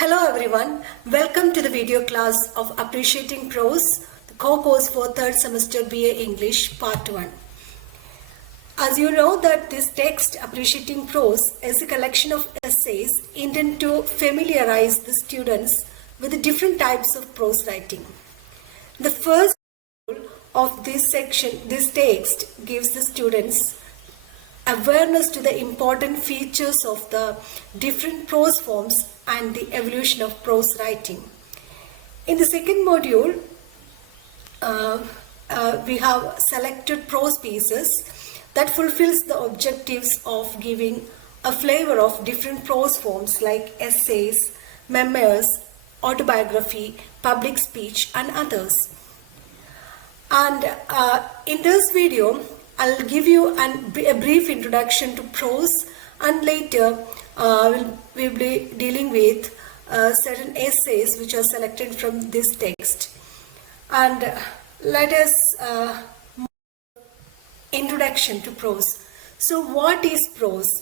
Hello everyone, welcome to the video class of Appreciating Prose, the core course for 3rd semester BA English Part 1. As you know that this text, Appreciating Prose, is a collection of essays intended to familiarize the students with the different types of prose writing. The first of this section, this text gives the students awareness to the important features of the different prose forms and the evolution of prose writing. In the second module, we have selected prose pieces that fulfills the objectives of giving a flavor of different prose forms like essays, memoirs, autobiography, public speech, and others. And in this video, I'll give you a brief introduction to prose, and later we'll be dealing with certain essays which are selected from this text. And let us introduction to prose. So what is prose?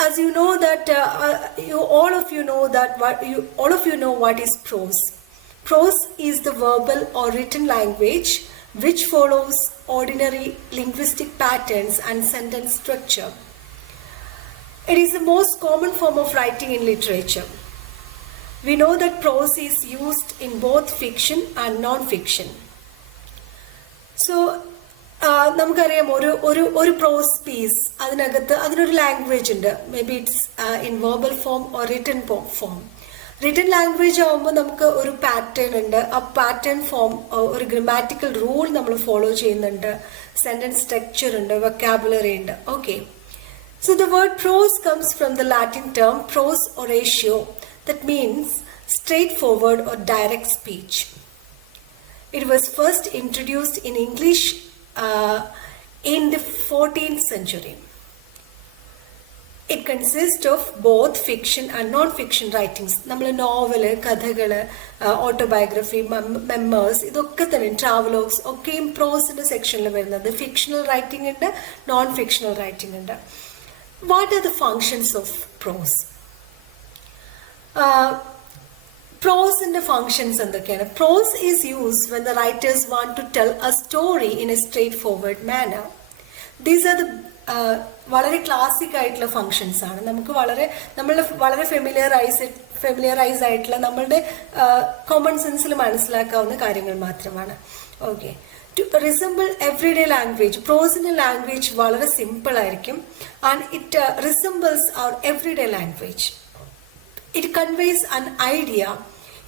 As you know that all of you know what is prose. Prose is the verbal or written language which follows ordinary linguistic patterns and sentence structure. It is the most common form of writing in literature. We know that prose is used in both fiction and non-fiction. So, നമുക്കറിയാം ഒരു prose piece അതിനൊരു language ഉണ്ട്. Maybe it's in verbal form or written form. Written language ആകുമ്പോൾ നമുക്ക് ഒരു pattern ഉണ്ട്. ആ pattern form ഒരു ഗ്രമാറ്റിക്കൽ റൂൾ നമ്മൾ ഫോളോ ചെയ്യുന്നുണ്ട്. സെന്റൻസ് സ്ട്രക്ചർ ഉണ്ട്, വൊക്കാബുലറി ഉണ്ട്. Okay, so the word prose comes from the Latin term prose oratio that means straightforward or direct speech. It was first introduced in English in the 14th century. It consists of both fiction and non-fiction writings. നമ്മൾ novel, കഥകള്, autobiography, memoirs, ഇതൊക്കെ തന്നെ travelogues ഒക്കെയും പ്രോസിന്റെ സെക്ഷനിൽ വരുന്നത്. Fictional writing ഉണ്ട്, non fictional writing ഉണ്ട്. What are the functions of prose? പ്രോസിന്റെ ഫങ്ഷൻസ് എന്തൊക്കെയാണ്? Prose is used when the writers want to tell a story in a straightforward manner. These are the വളരെ classic ആയിട്ടുള്ള functions ആണ്. നമുക്ക് വളരെ familiarise ആയിട്ടുള്ള നമ്മളുടെ കോമൺ സെൻസിൽ മനസ്സിലാക്കാവുന്ന കാര്യങ്ങൾ മാത്രമാണ്. Okay, to resemble everyday language, പ്രോസിന്റെ ലാംഗ്വേജ് വളരെ സിമ്പിൾ ആയിരിക്കും. And it resembles our everyday language. It conveys an idea,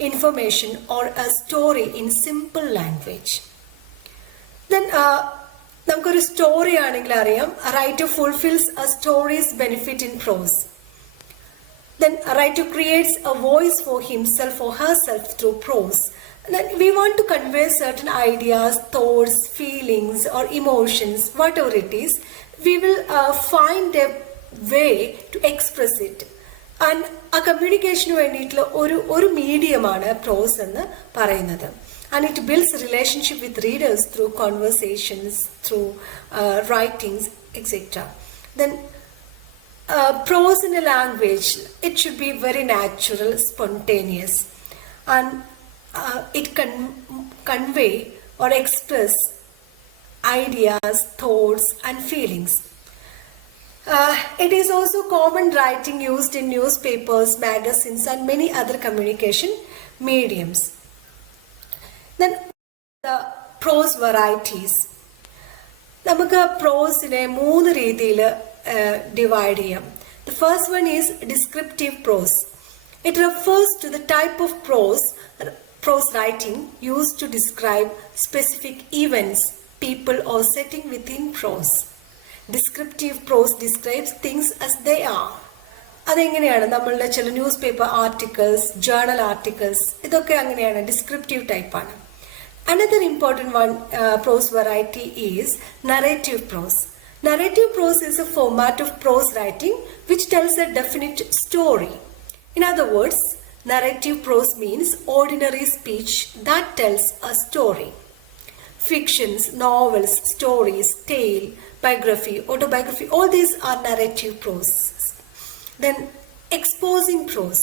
information or a story in simple language. Then നമുക്കൊരു സ്റ്റോറി ആണെങ്കിൽ അറിയാം, writer fulfils a story's benefit in prose. Then a writer creates a voice for himself or herself through prose. Then we want to convey certain ideas, thoughts, feelings or emotions, whatever it is, we will find a way to express it. And ആ കമ്മ്യൂണിക്കേഷന് വേണ്ടിയിട്ടുള്ള ഒരു മീഡിയമാണ് പ്രോസ് എന്ന് പറയുന്നത്. And it builds a relationship with readers through conversations, through writings, etc. Then prose in a language, it should be very natural, spontaneous, and it can convey or express ideas, thoughts, and feelings. It is also common writing used in newspapers, magazines, and many other communication mediums. Then the prose varieties. നമുക്ക് പ്രോസിനെ 3 രീതിയിൽ divide ചെയ്യാം. The first one is descriptive prose. It refers to the type of prose writing used to describe specific events, people, or setting within prose. Descriptive prose describes things as they are. അതെങ്ങനെയാണ്? നമ്മളുടെ ചില news paper articles, journal articles, ഇതൊക്കെ അങ്ങനെയാണ്, descriptive ടൈപ്പാണ്. Another important one prose variety is narrative prose. Narrative prose is a format of prose writing which tells a definite story. In other words, narrative prose means ordinary speech that tells a story. Fictions, novels, stories, tale, biography, autobiography, all these are narrative prose. Then exposing prose.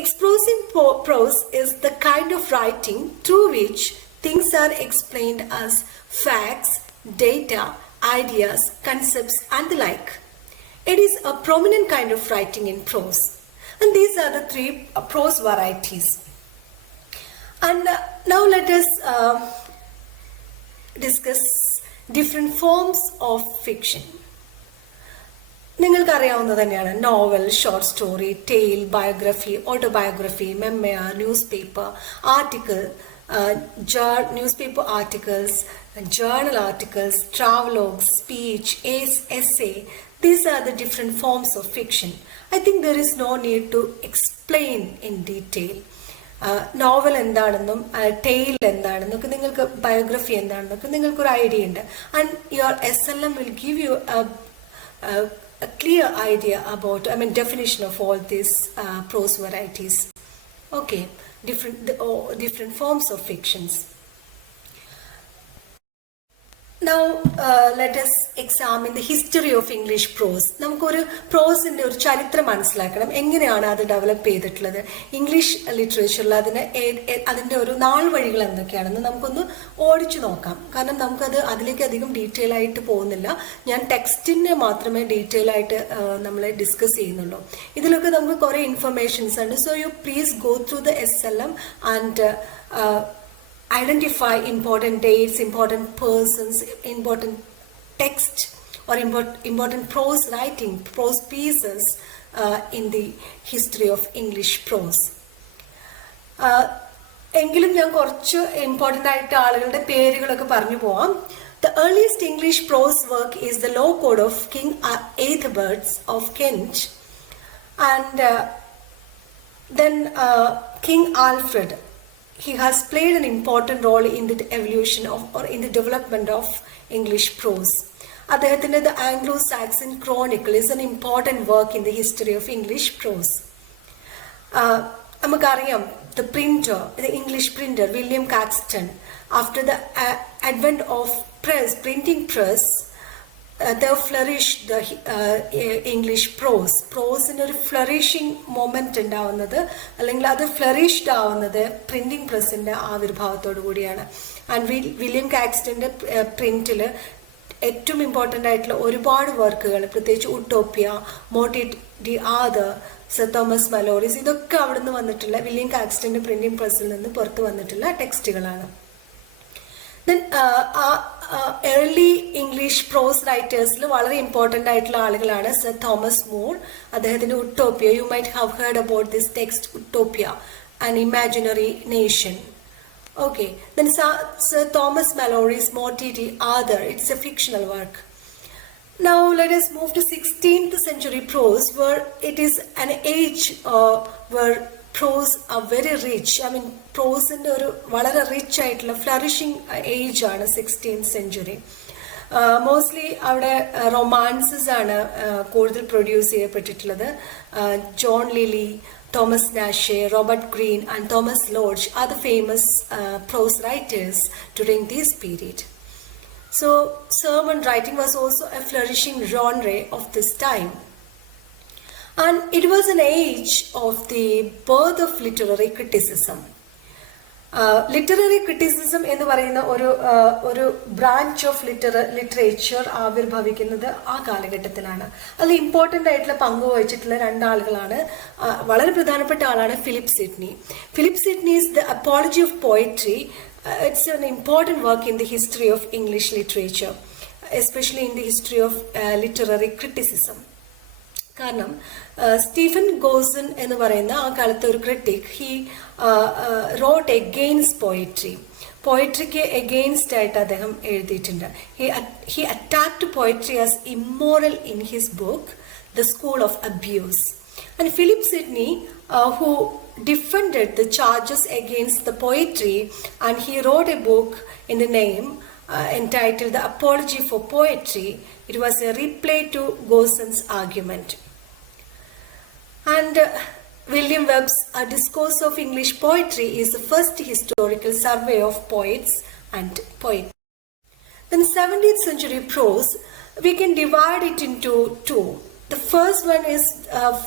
Exposing prose is the kind of writing through which things are explained as facts, data, ideas, concepts, and the like. It is a prominent kind of writing in prose. And these are the three prose varieties. And now let us discuss different forms of fiction. നിങ്ങൾക്കറിയാവുന്നത് തന്നെയാണ് novel, short story, tale, biography, autobiography, memoir, news paper, article, newspaper articles, journal articles, travelogues, speech, essay. These are the different forms of fiction. I think there is no need to explain in detail. Novel എന്താണെന്നും tail എന്താണെന്നൊക്കെ നിങ്ങൾക്ക്, biography എന്താണെന്നൊക്കെ നിങ്ങൾക്കൊരു idea ഉണ്ട്. And your SLM will give you a clear idea about, definition of all these prose varieties. Okay, different forms of fictions. Now let us examine the history of English prose. നമുക്കൊരു പ്രോസിന്റെ ഒരു ചരിത്രം മനസ്സിലാക്കണം. എങ്ങനെയാണ് അത് develop ചെയ്തിട്ടുള്ളത്, English ലിറ്ററേച്ചറിൽ അതിന്റെ ഒരു നാൾ വഴികൾ എന്തൊക്കെയാണെന്ന് നമുക്കൊന്ന് ഓടിച്ചു നോക്കാം. കാരണം അതിലേക്ക് അധികം ഡീറ്റെയിൽ ആയിട്ട് പോകുന്നില്ല. ഞാൻ ടെക്സ്റ്റിനെ മാത്രമേ ഡീറ്റെയിൽ ആയിട്ട് നമ്മൾ ഡിസ്കസ് ചെയ്യുന്നുള്ളൂ. ഇതിലൊക്കെ നമുക്ക് കുറെ ഇൻഫർമേഷൻസ് ഉണ്ട്. So you please go through the SLM and identify important dates, important persons, important text, or important prose writing, prose pieces in the history of English prose. എങ്കിലും ഞാൻ കുറച്ച് ഇമ്പോർട്ടൻ്റ് ആയിട്ട് ആളുകളുടെ പേരുകളൊക്കെ പറഞ്ഞു പോവാം. The earliest English prose work is the Law Code of King Aethelbert of Kent, and then King Alfred. He has played an important role in the evolution of, or in the development of, English prose. അദ്ദേഹത്തിന്റെ The Anglo-Saxon Chronicle is an important work in the history of English prose. നമുക്കറിയാം the English printer William Caxton, after the advent of printing press, there flourished the English prose. പ്രോസിന് ഒരു flourishing moment ഉണ്ടാവുന്നത്, അല്ലെങ്കിൽ അത് flourished ആവുന്നത് printing പ്രസിന്റെ ആവിർഭാവത്തോടു കൂടിയാണ്. And William കാക്സ്റ്റന്റെ പ്രിന്റിൽ ഏറ്റവും important ആയിട്ടുള്ള ഒരുപാട് വർക്കുകൾ, പ്രത്യേകിച്ച് ഉട്ടോപ്യ, മോട്ടി ഡി ആദർ, സർ തോമസ് മലോറിസ്, ഇതൊക്കെ അവിടുന്ന് വന്നിട്ടുള്ള വില്യം കാക്സ്റ്റന്റെ പ്രിന്റിംഗ് പ്രസിൽ നിന്ന് പുറത്തു വന്നിട്ടുള്ള ടെക്സ്റ്റുകളാണ്. Then early English prose writersൽ വളരെ ഇമ്പോർട്ടൻ്റ് ആയിട്ടുള്ള ആളുകളാണ് സർ തോമസ് മൂർ. അദ്ദേഹത്തിന്റെ Utopia, you might have heard about this text, Utopia, an imaginary nation. Okay, then Sir Thomas Malory's Morty Arthur, it's a fictional work. Now let us move to 16th century prose, where it is an age where prose are very rich. പ്രോസിന്റെ ഒരു വളരെ rich ആയിട്ടുള്ള flourishing age ആണ് 16th century. Mostly അവിടെ romances ആണ് കൂടുതൽ produce ചെയ്യപ്പെട്ടിട്ടുള്ളത്. John Lyly, Thomas Nashe, Robert Greene and Thomas Lodge are the famous prose writers during this period. So sermon writing was also a flourishing genre of this time. And it was an age of the birth of literary criticism. Literary criticism എന്ന് പറയുന്ന ഒരു branch of literature ആവിർഭവിക്കുന്നത് ആ കാലഘട്ടത്തിലാണ്. അതിൽ important ആയിട്ടുള്ള പങ്ക് വഹിച്ചിട്ടുള്ള രണ്ടാളുകളാണ്. വളരെ പ്രധാനപ്പെട്ട ആളാണ് Philip Sydney. Philip Sydney is the apology of poetry. It's an important work in the history of English literature, especially in the history of literary criticism. കാരണം സ്റ്റീഫൻ ഗോസൺ എന്ന് പറയുന്ന ആ കാലത്തെ ഒരു ക്രിട്ടിക്, ഹി റോട്ട് എഗെയിൻസ്റ്റ് പോയട്രിക്ക് against ആയിട്ട് അദ്ദേഹം എഴുതിയിട്ടുണ്ട്. He attacked poetry as immoral in his book the School of Abuse. And Philip Sidney who defended the charges against the poetry, and he wrote a book in the name entitled The Apology for Poetry. It was a reply to Goson's argument. And William Webb's A Discourse of English Poetry is the first historical survey of poets and poetry. Then 17th century prose, we can divide it into two. The first one is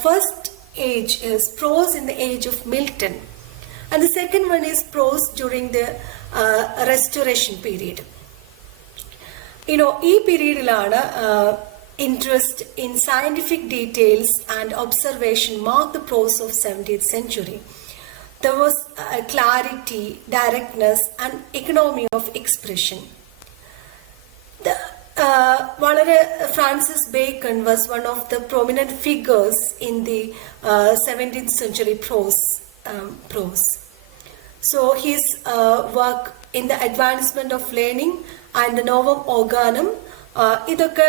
first age is prose in the age of Milton. And the second one is prose during the Restoration period. You know, ഈ പീരീഡിലാണ് interest in scientific details and observation marked the prose of 17th century. There was clarity, directness, and economy of expression. Francis Bacon was one of the prominent figures in the 17th century prose. So his work in the advancement of learning and the Novum Organum, ഇതൊക്കെ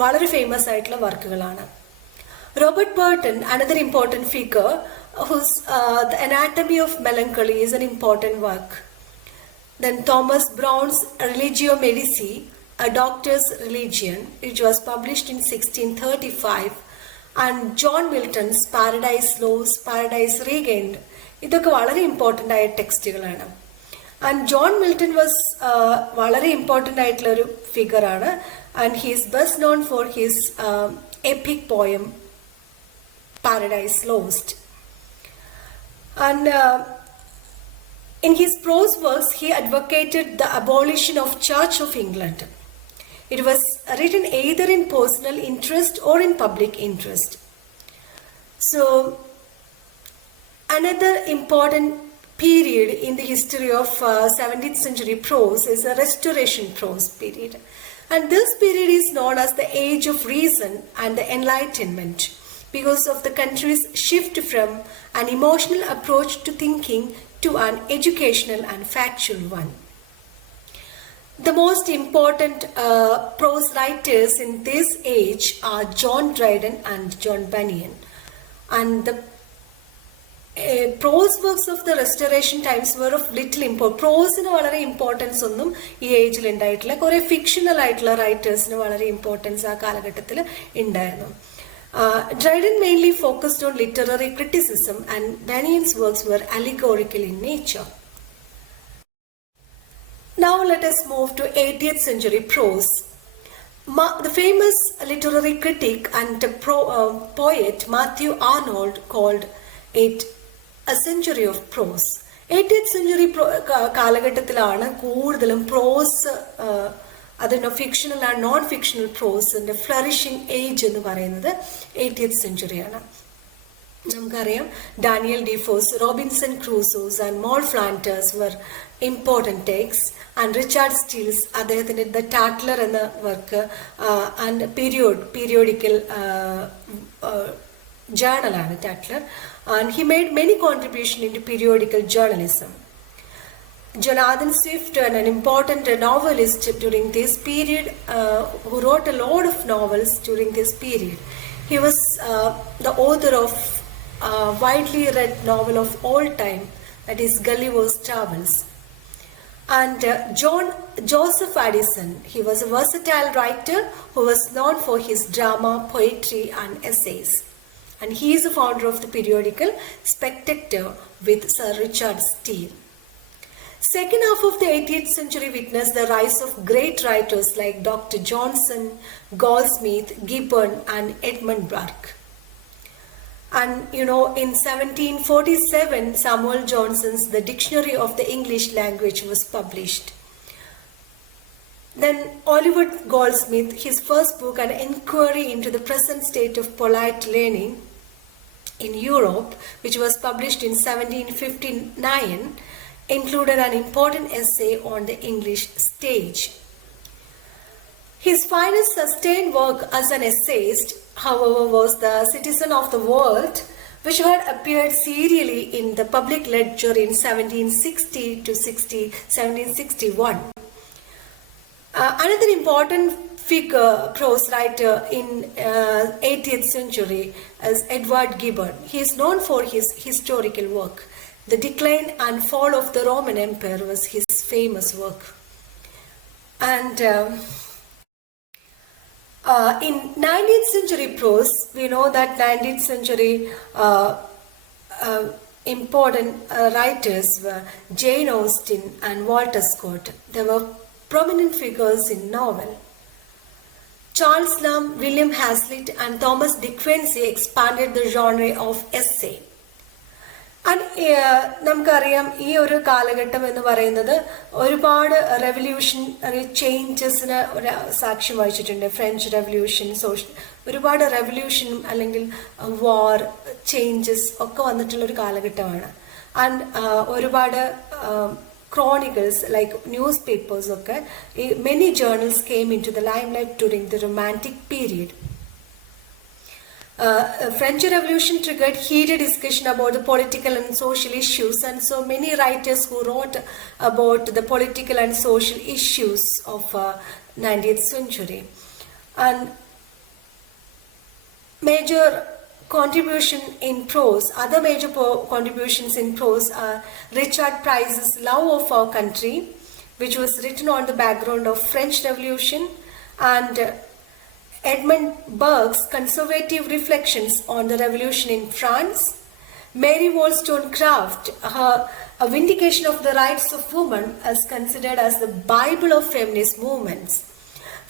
വളരെ famous ആയിട്ടുള്ള വർക്കുകളാണ്. Robert Burton, another important figure, whose The Anatomy of Melancholy is an important work. Then Thomas Brown's Religio Medici, A Doctor's Religion, which was published in 1635, and John Milton's Paradise Lost, Paradise Regained. ഇതൊക്കെ വളരെ important ആയ ടെക്സ്റ്റുകളാണ്. And John Milton was വളരെ important ആയിട്ടുള്ള ഒരു ഫിഗറാണ്. And he is best known for his epic poem Paradise Lost. And in his prose works, he advocated the abolition of Church of England. It was written either in personal interest or in public interest. So, another important period in the history of 17th century prose is the Restoration prose period. And this period is known as the Age of Reason and the Enlightenment, because of the country's shift from an emotional approach to thinking to an educational and factual one. The most important prose writers in this age are John Dryden and John Bunyan. And the prose works of the Restoration times were of little importance. Prose-ന് വളരെ importance ഒന്നും ഈ ഏജിൽ ഉണ്ടായിട്ടില്ല. കുറേ fictional ആയിട്ടുള്ള റൈറ്റേഴ്സിന് വളരെ importance ആ കാലഘട്ടത്തിൽ ഉണ്ടായിരുന്നു. Dryden mainly focused on literary criticism, and Bunyan's works were allegorical in nature. Now let us move to 18th century prose. The famous literary critic and poet Matthew Arnold called it a century of prose. 18th century കാലഘട്ടത്തിലാണ് കൂടുതലും prose, അതിന് fictional and non fictional പ്രോസിന്റെ flourishing age എന്ന് പറയുന്നത് 18th സെഞ്ചുറിയാണ്. നമുക്കറിയാം Daniel Defoe's, Robinson Crusoe's and Moll Flanders were important text. And Richard Steele's, അദ്ദേഹത്തിൻ്റെ the Tatler എന്ന വർക്ക് ആൻഡ് പീരിയോഡിക്കൽ ജേർണലാണ് Tatler. And he made many contribution in to periodical journalism. Jonathan Swift, an important novelist during this period, who wrote a lot of novels during this period. He was the author of a widely read novel of all time, that is Gulliver's Travels. And Joseph Addison, he was a versatile writer who was known for his drama, poetry and essays. And he is the founder of the periodical Spectator with Sir Richard Steele. Second half of the 18th century witnessed the rise of great writers like Dr. Johnson, Goldsmith, Gibbon and Edmund Burke. And you know, in 1747, Samuel Johnson's The Dictionary of the English Language was published. Then Oliver Goldsmith, his first book, An Inquiry into the Present State of Polite Learning in Europe, which was published in 1759, included an important essay on the English stage. His finest sustained work as an essayist, however, was The Citizen of the World, which had appeared serially in the Public Ledger in 1760 to 1761. Another important figure, prose writer in 18th century, is Edward Gibbon. He is known for his historical work. The Decline and Fall of the Roman Empire was his famous work. And in 19th century prose, we know that 19th century important writers were Jane Austen and Walter Scott. They were prominent figures in novel. Charles Lamb, William Hazlitt, and Thomas De Quincey expanded the genre of essay. And നമുക്കറിയാം ഈ ഒരു കാലഘട്ടം എന്ന് പറയുന്നത് ഒരുപാട് revolutionary ചേഞ്ചസിന് ഒരു സാക്ഷ്യം വഹിച്ചിട്ടുണ്ട്. ഫ്രഞ്ച് റെവല്യൂഷൻ, ഒരുപാട് റെവല്യൂഷനും അല്ലെങ്കിൽ വാർ ചേഞ്ചസ് ഒക്കെ വന്നിട്ടുള്ളൊരു കാലഘട്ടമാണ്. ആൻഡ് ഒരുപാട് chronicles like newspapers, okay, many journals came into the limelight during the Romantic period. French Revolution triggered heated discussion about the political and social issues, and so many writers who wrote about the political and social issues of 19th century. And major contribution in prose, other major contributions in prose are Richard Price's Love of Our Country, which was written on the background of French Revolution, and Edmund Burke's conservative reflections on the revolution in France. Mary Wollstonecraft, A Vindication of the Rights of Women, is considered as the Bible of feminist movements.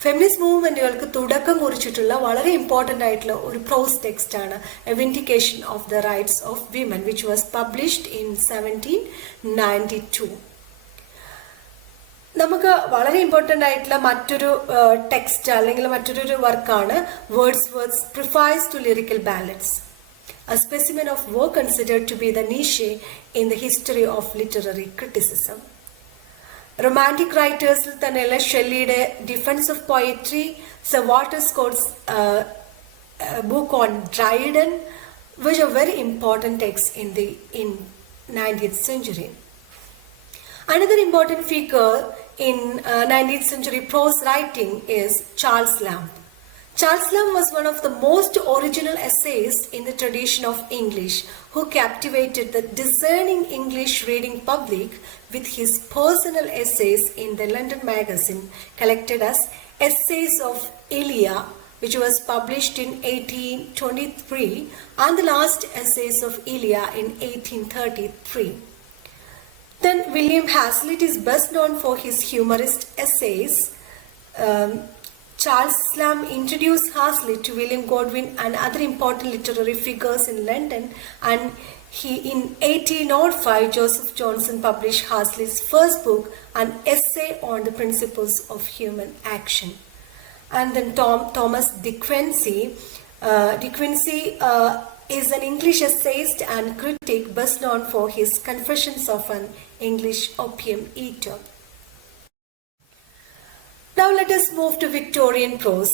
Feminist മൂവ്മെൻറ്റുകൾക്ക് തുടക്കം കുറിച്ചിട്ടുള്ള വളരെ important ആയിട്ടുള്ള ഒരു prose text ആണ് A Vindication of the Rights of Women, which was published in 1792. നമുക്ക് വളരെ important ആയിട്ടുള്ള മറ്റൊരു ടെക്സ്റ്റ് അല്ലെങ്കിൽ മറ്റൊരു വർക്കാണ് Wordsworth's preface to Lyrical Ballads, a specimen of work considered to be the niche in the history of literary criticism. Romantic writers തന്നെയുള്ള ഷെല്ലിയുടെ Defence of Poetry, Sir Walter Scott's book on Dryden, which are very important texts in 19th century. Another important figure in 19th century prose writing is Charles Lamb. Charles Lamb was one of the most original essayists in the tradition of English, who captivated the discerning English reading public with his personal essays in the London magazine collected as Essays of Elia, which was published in 1823, and the last Essays of Elia in 1833. Then William Hazlitt is best known for his humorist essays. Charles Lamb introduced Hazlitt to William Godwin and other important literary figures in London, and in 1805 Joseph Johnson published Hazlitt's first book, an essay on the principles of human action. And then Thomas De Quincey. Is an English essayist and critic best known for his Confessions of an English Opium Eater. Now let us move to Victorian prose.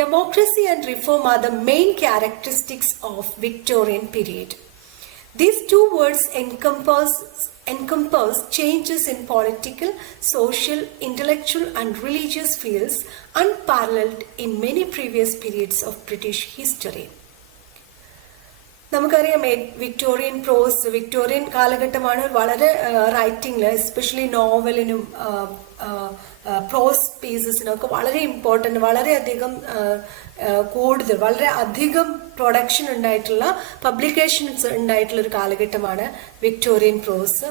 Democracy and reform are the main characteristics of Victorian period. These two words encompass changes in political, social, intellectual and religious fields unparalleled in many previous periods of British history. നമുക്കറിയാം Victorian പ്രോസ്, Victorian കാലഘട്ടമാണ് വളരെ റൈറ്റിംഗിൽ, especially നോവലിനും പ്രോസ് പീസസിനൊക്കെ വളരെ important, വളരെയധികം കൂടുതൽ വളരെ അധികം production ഉണ്ടായിട്ടുള്ള, publications ഉണ്ടായിട്ടുള്ള ഒരു കാലഘട്ടമാണ് വിക്ടോറിയൻ പ്രോസ്.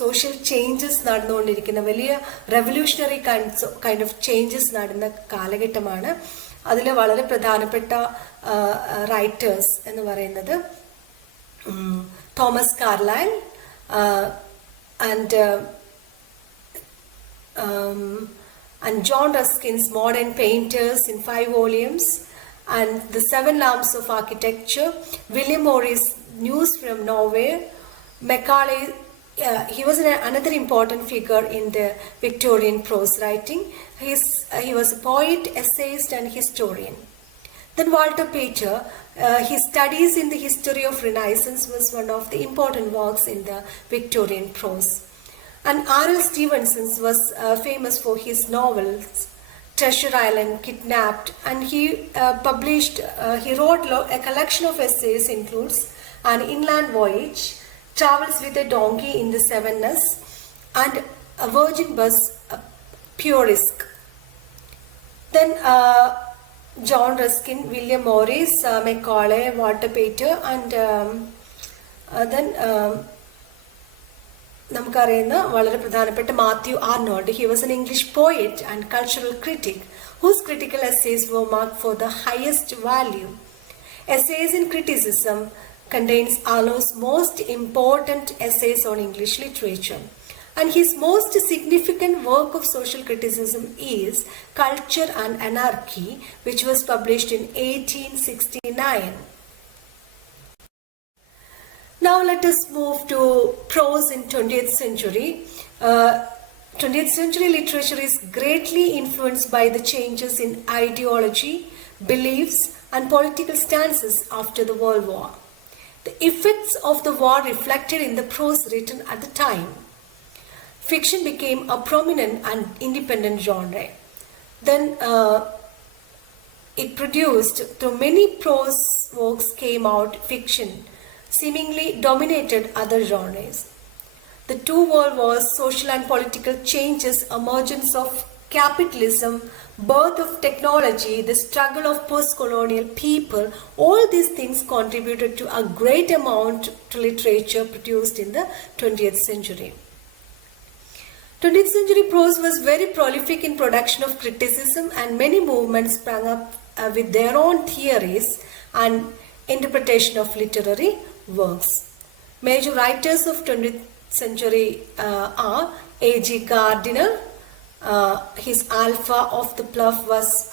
സോഷ്യൽ ചേഞ്ചസ് നടന്നുകൊണ്ടിരിക്കുന്ന, വലിയ റെവല്യൂഷണറി കൈൻഡ് ഓഫ് ചേഞ്ചസ് നടന്ന കാലഘട്ടമാണ്. അതിൽ വളരെ പ്രധാനപ്പെട്ട റൈറ്റേഴ്സ് എന്ന് പറയുന്നത് Thomas Carlyle and John Ruskin's Modern Painters in 5 volumes, and The Seven Lamps of Architecture, William Morris' News from Nowhere, Macaulay. He was another important figure in the Victorian prose writing. He was a poet, essayist and historian. Then Walter Pater, his studies in the history of Renaissance was one of the important works in the Victorian prose. And R.L. Stevenson was famous for his novels Treasure Island, Kidnapped, and he wrote a collection of essays includes An Inland Voyage, Travels with a Donkey in the Severness, and A Virgin Bus, Pure Risk. Then John Ruskin, William Morris, Macaulay, Walter Pater, and then നമുക്കറിയുന്ന വളരെ പ്രധാനപ്പെട്ട Mathew Arnold. He was an English poet and cultural critic whose critical essays were marked for the highest value. Essays in Criticism contains Arno's most important essays on English literature. And his most significant work of social criticism is Culture and Anarchy, which was published in 1869. Now let us move to prose in 20th century. 20th century literature is greatly influenced by the changes in ideology, beliefs, and political stances after the World War. The effects of the war reflected in the prose written at the time. Fiction became a prominent and independent genre. Then it produced, through many prose works came out, fiction seemingly dominated other genres. The two world wars, social and political changes, emergence of capitalism, birth of technology, the struggle of post-colonial people, all these things contributed to a great amount to literature produced in the 20th century. 20th century prose was very prolific in production of criticism, and many movements sprang up with their own theories and interpretation of literary works. Major writers of 20th century are A.G. Gardiner. His Alpha of the Bluff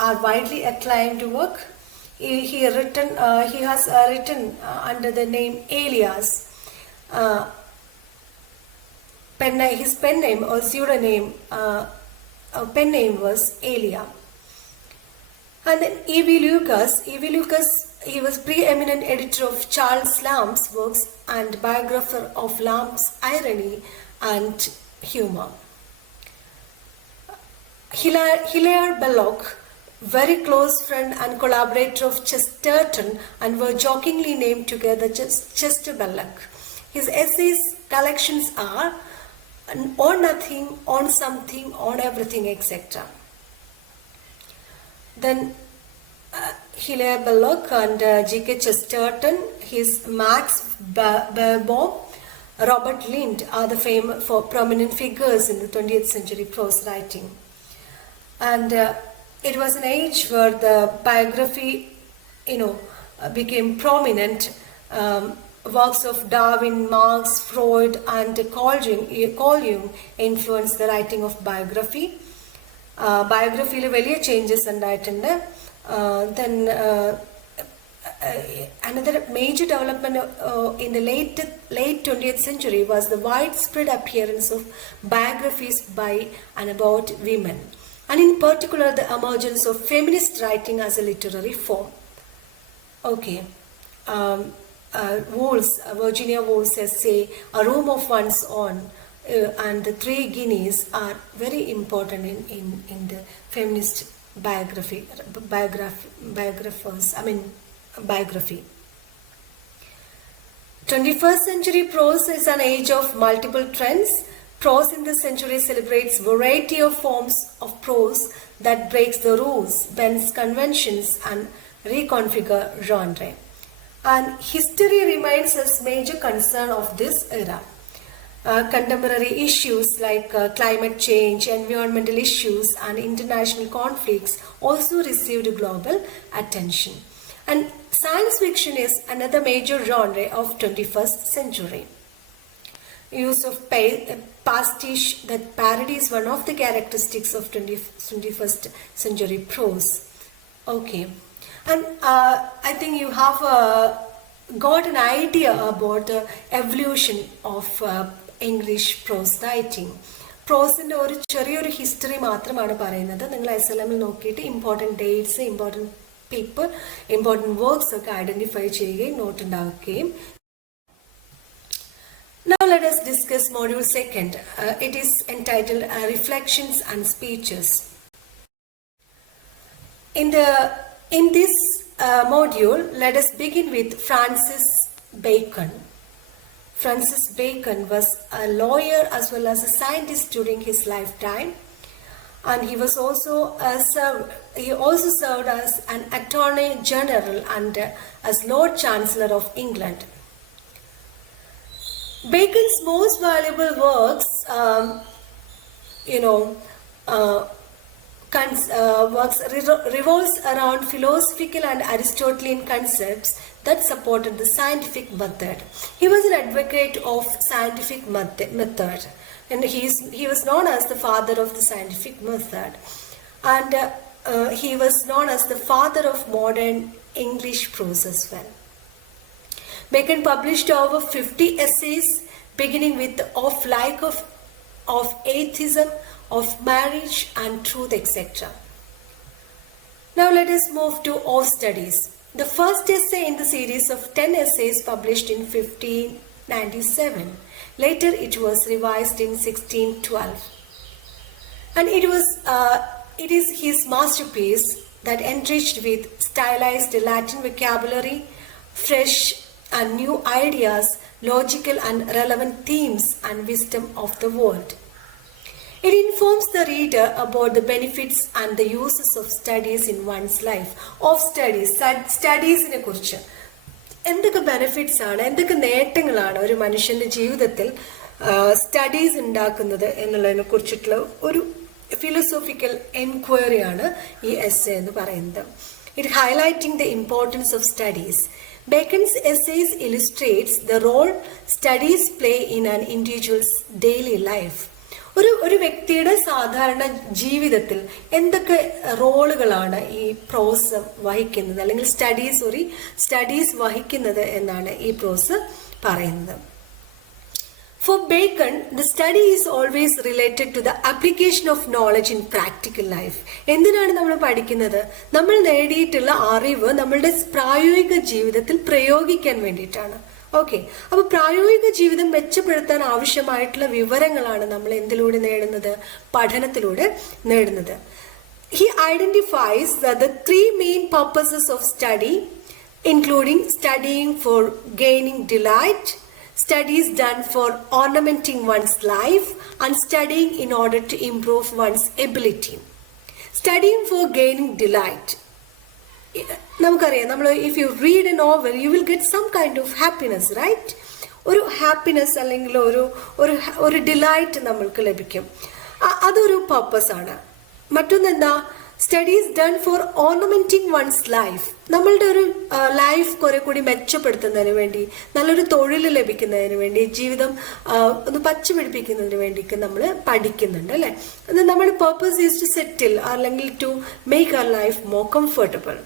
are widely acclaimed work. He has written under the name Alias. His pen name or pseudonym, pen name was Elia. And then E.V. Lucas, he was preeminent editor of Charles Lamb's works and biographer of Lamb's irony and humor. Hilaire Belloc, very close friend and collaborator of Chesterton, and were jokingly named together Chester Belloc. His essays collections are On Nothing, On Something, On Everything, etc. Then Hilaire Belloc and G.K. Chesterton, his Max Beerbohm, Robert Lind are the prominent figures in the 20th century prose writing. And it was an age where the biography, became prominent. Works of Darwin, Marx, Freud, and Carl Jung influenced the writing of biography. Biography വലിയ changes ഉണ്ടായിട്ടുണ്ട്. Then another major development in the late 20th century was the widespread appearance of biographies by and about women, and in particular the emergence of feminist writing as a literary form. Okay. Virginia Woolf's essay A Room of One's Own and the Three Guineas are very important in the feminist biography. 21st century prose is an age of multiple trends. Prose in this century celebrates variety of forms of prose that breaks the rules, bends conventions, and reconfigure genre. And history remains a major concern of this era. Contemporary issues like climate change, environmental issues, and international conflicts also received global attention. And science fiction is another major genre of 21st century. Use of pastiche, that parody is one of the characteristics of 21st century prose. Okay. And I think you have got an idea about the evolution of English prose writing. പ്രോസിൻ്റെ ഒരു ചെറിയൊരു history മാത്രമാണ് പറയുന്നത്. നിങ്ങൾ SLM നോക്കിയിട്ട് important dates, important people, important works ഒക്കെ identify ചെയ്യുകയും not ഉണ്ടാക്കുകയും. Now let us discuss module 2. It is entitled Reflections and Speeches. In this module, let us begin with Francis Bacon. Francis Bacon was a lawyer as well as a scientist during his lifetime, and he also served as an Attorney General and as Lord Chancellor of England. Bacon's most valuable works, works revolves around philosophical and Aristotelian concepts that supported the scientific method. He was an advocate of scientific method, and he was known as the father of the scientific method, and he was known as the father of modern English prose as well. Bacon published over 50 essays, beginning with of atheism, of marriage and truth, etc. Now let us move to Of Studies. The first essay in the series of 10 essays published in 1597. Later it was revised in 1612. And it is his masterpiece that enriched with stylized Latin vocabulary, fresh and new ideas, logical and relevant themes and wisdom of the world. It informs the reader about the benefits and the uses of studies in one's life. Of studies, studiesനെ കുറിച്ച് എന്തൊക്കെ benefits ആണ്, എന്തൊക്കെ നേട്ടങ്ങളാണ് ഒരു മനുഷ്യന്റെ ജീവിതത്തിൽ studies ഉണ്ടാക്കുന്നത് എന്നുള്ളതിനെ കുറിച്ചിട്ടുള്ള ഒരു ഫിലോസോഫിക്കൽ എൻക്വയറിയാണ് ഈ എസ്സേ എന്ന് പറയുന്നത്. It highlighting the importance of studies. Bacon's essays illustrates the role studies play in an individual's daily life. ഒരു വ്യക്തിയുടെ സാധാരണ ജീവിതത്തിൽ എന്തൊക്കെ റോളുകളാണ് ഈ പ്രോസ് വഹിക്കുന്നത്, അല്ലെങ്കിൽ സ്റ്റഡീസ് വഹിക്കുന്നത് എന്നാണ് ഈ പ്രോസ് പറയുന്നത്. For Bacon, the study is always related to the application of knowledge in practical life. എന്തിനാണ് നമ്മൾ പഠിക്കുന്നത്? നമ്മൾ നേടിയിട്ടുള്ള അറിവ് നമ്മളുടെ പ്രായോഗിക ജീവിതത്തിൽ പ്രയോഗിക്കാൻ വേണ്ടിയിട്ടാണ്. ഓക്കെ, അപ്പോൾ പ്രായോഗിക ജീവിതം മെച്ചപ്പെടുത്താൻ ആവശ്യമായിട്ടുള്ള വിവരങ്ങളാണ് നമ്മൾ എന്തിലൂടെ നേടുന്നത്? പഠനത്തിലൂടെ നേടുന്നത്. He identifies the three main purposes of study, including studying for gaining delight, studies done for ornamenting one's life, and studying in order to improve one's ability. Studying for gaining delight. നമുക്കറിയാം, നമ്മൾ if you read a novel you will get some kind of happiness, right? ഒരു happiness അല്ലെങ്കിൽ ഒരു delight നമ്മൾക്ക് ലഭിക്കും. അതൊരു purpose ആണ്. മറ്റൊന്നെന്താ? Studies done for ornamenting one's life. നമ്മളുടെ ഒരു ലൈഫ് കുറെ കൂടി മെച്ചപ്പെടുത്തുന്നതിന് വേണ്ടി, നല്ലൊരു തൊഴിൽ ലഭിക്കുന്നതിന് വേണ്ടി, ജീവിതം ഒന്ന് പച്ചപിടിപ്പിക്കുന്നതിന് വേണ്ടിയൊക്കെ നമ്മൾ പഠിക്കുന്നുണ്ട്, അല്ലേ? നമ്മുടെ പർപ്പസ് ഈസ് ടു സെറ്റിൽ അല്ലെങ്കിൽ ടു മേക്ക് അവർ life more comfortable.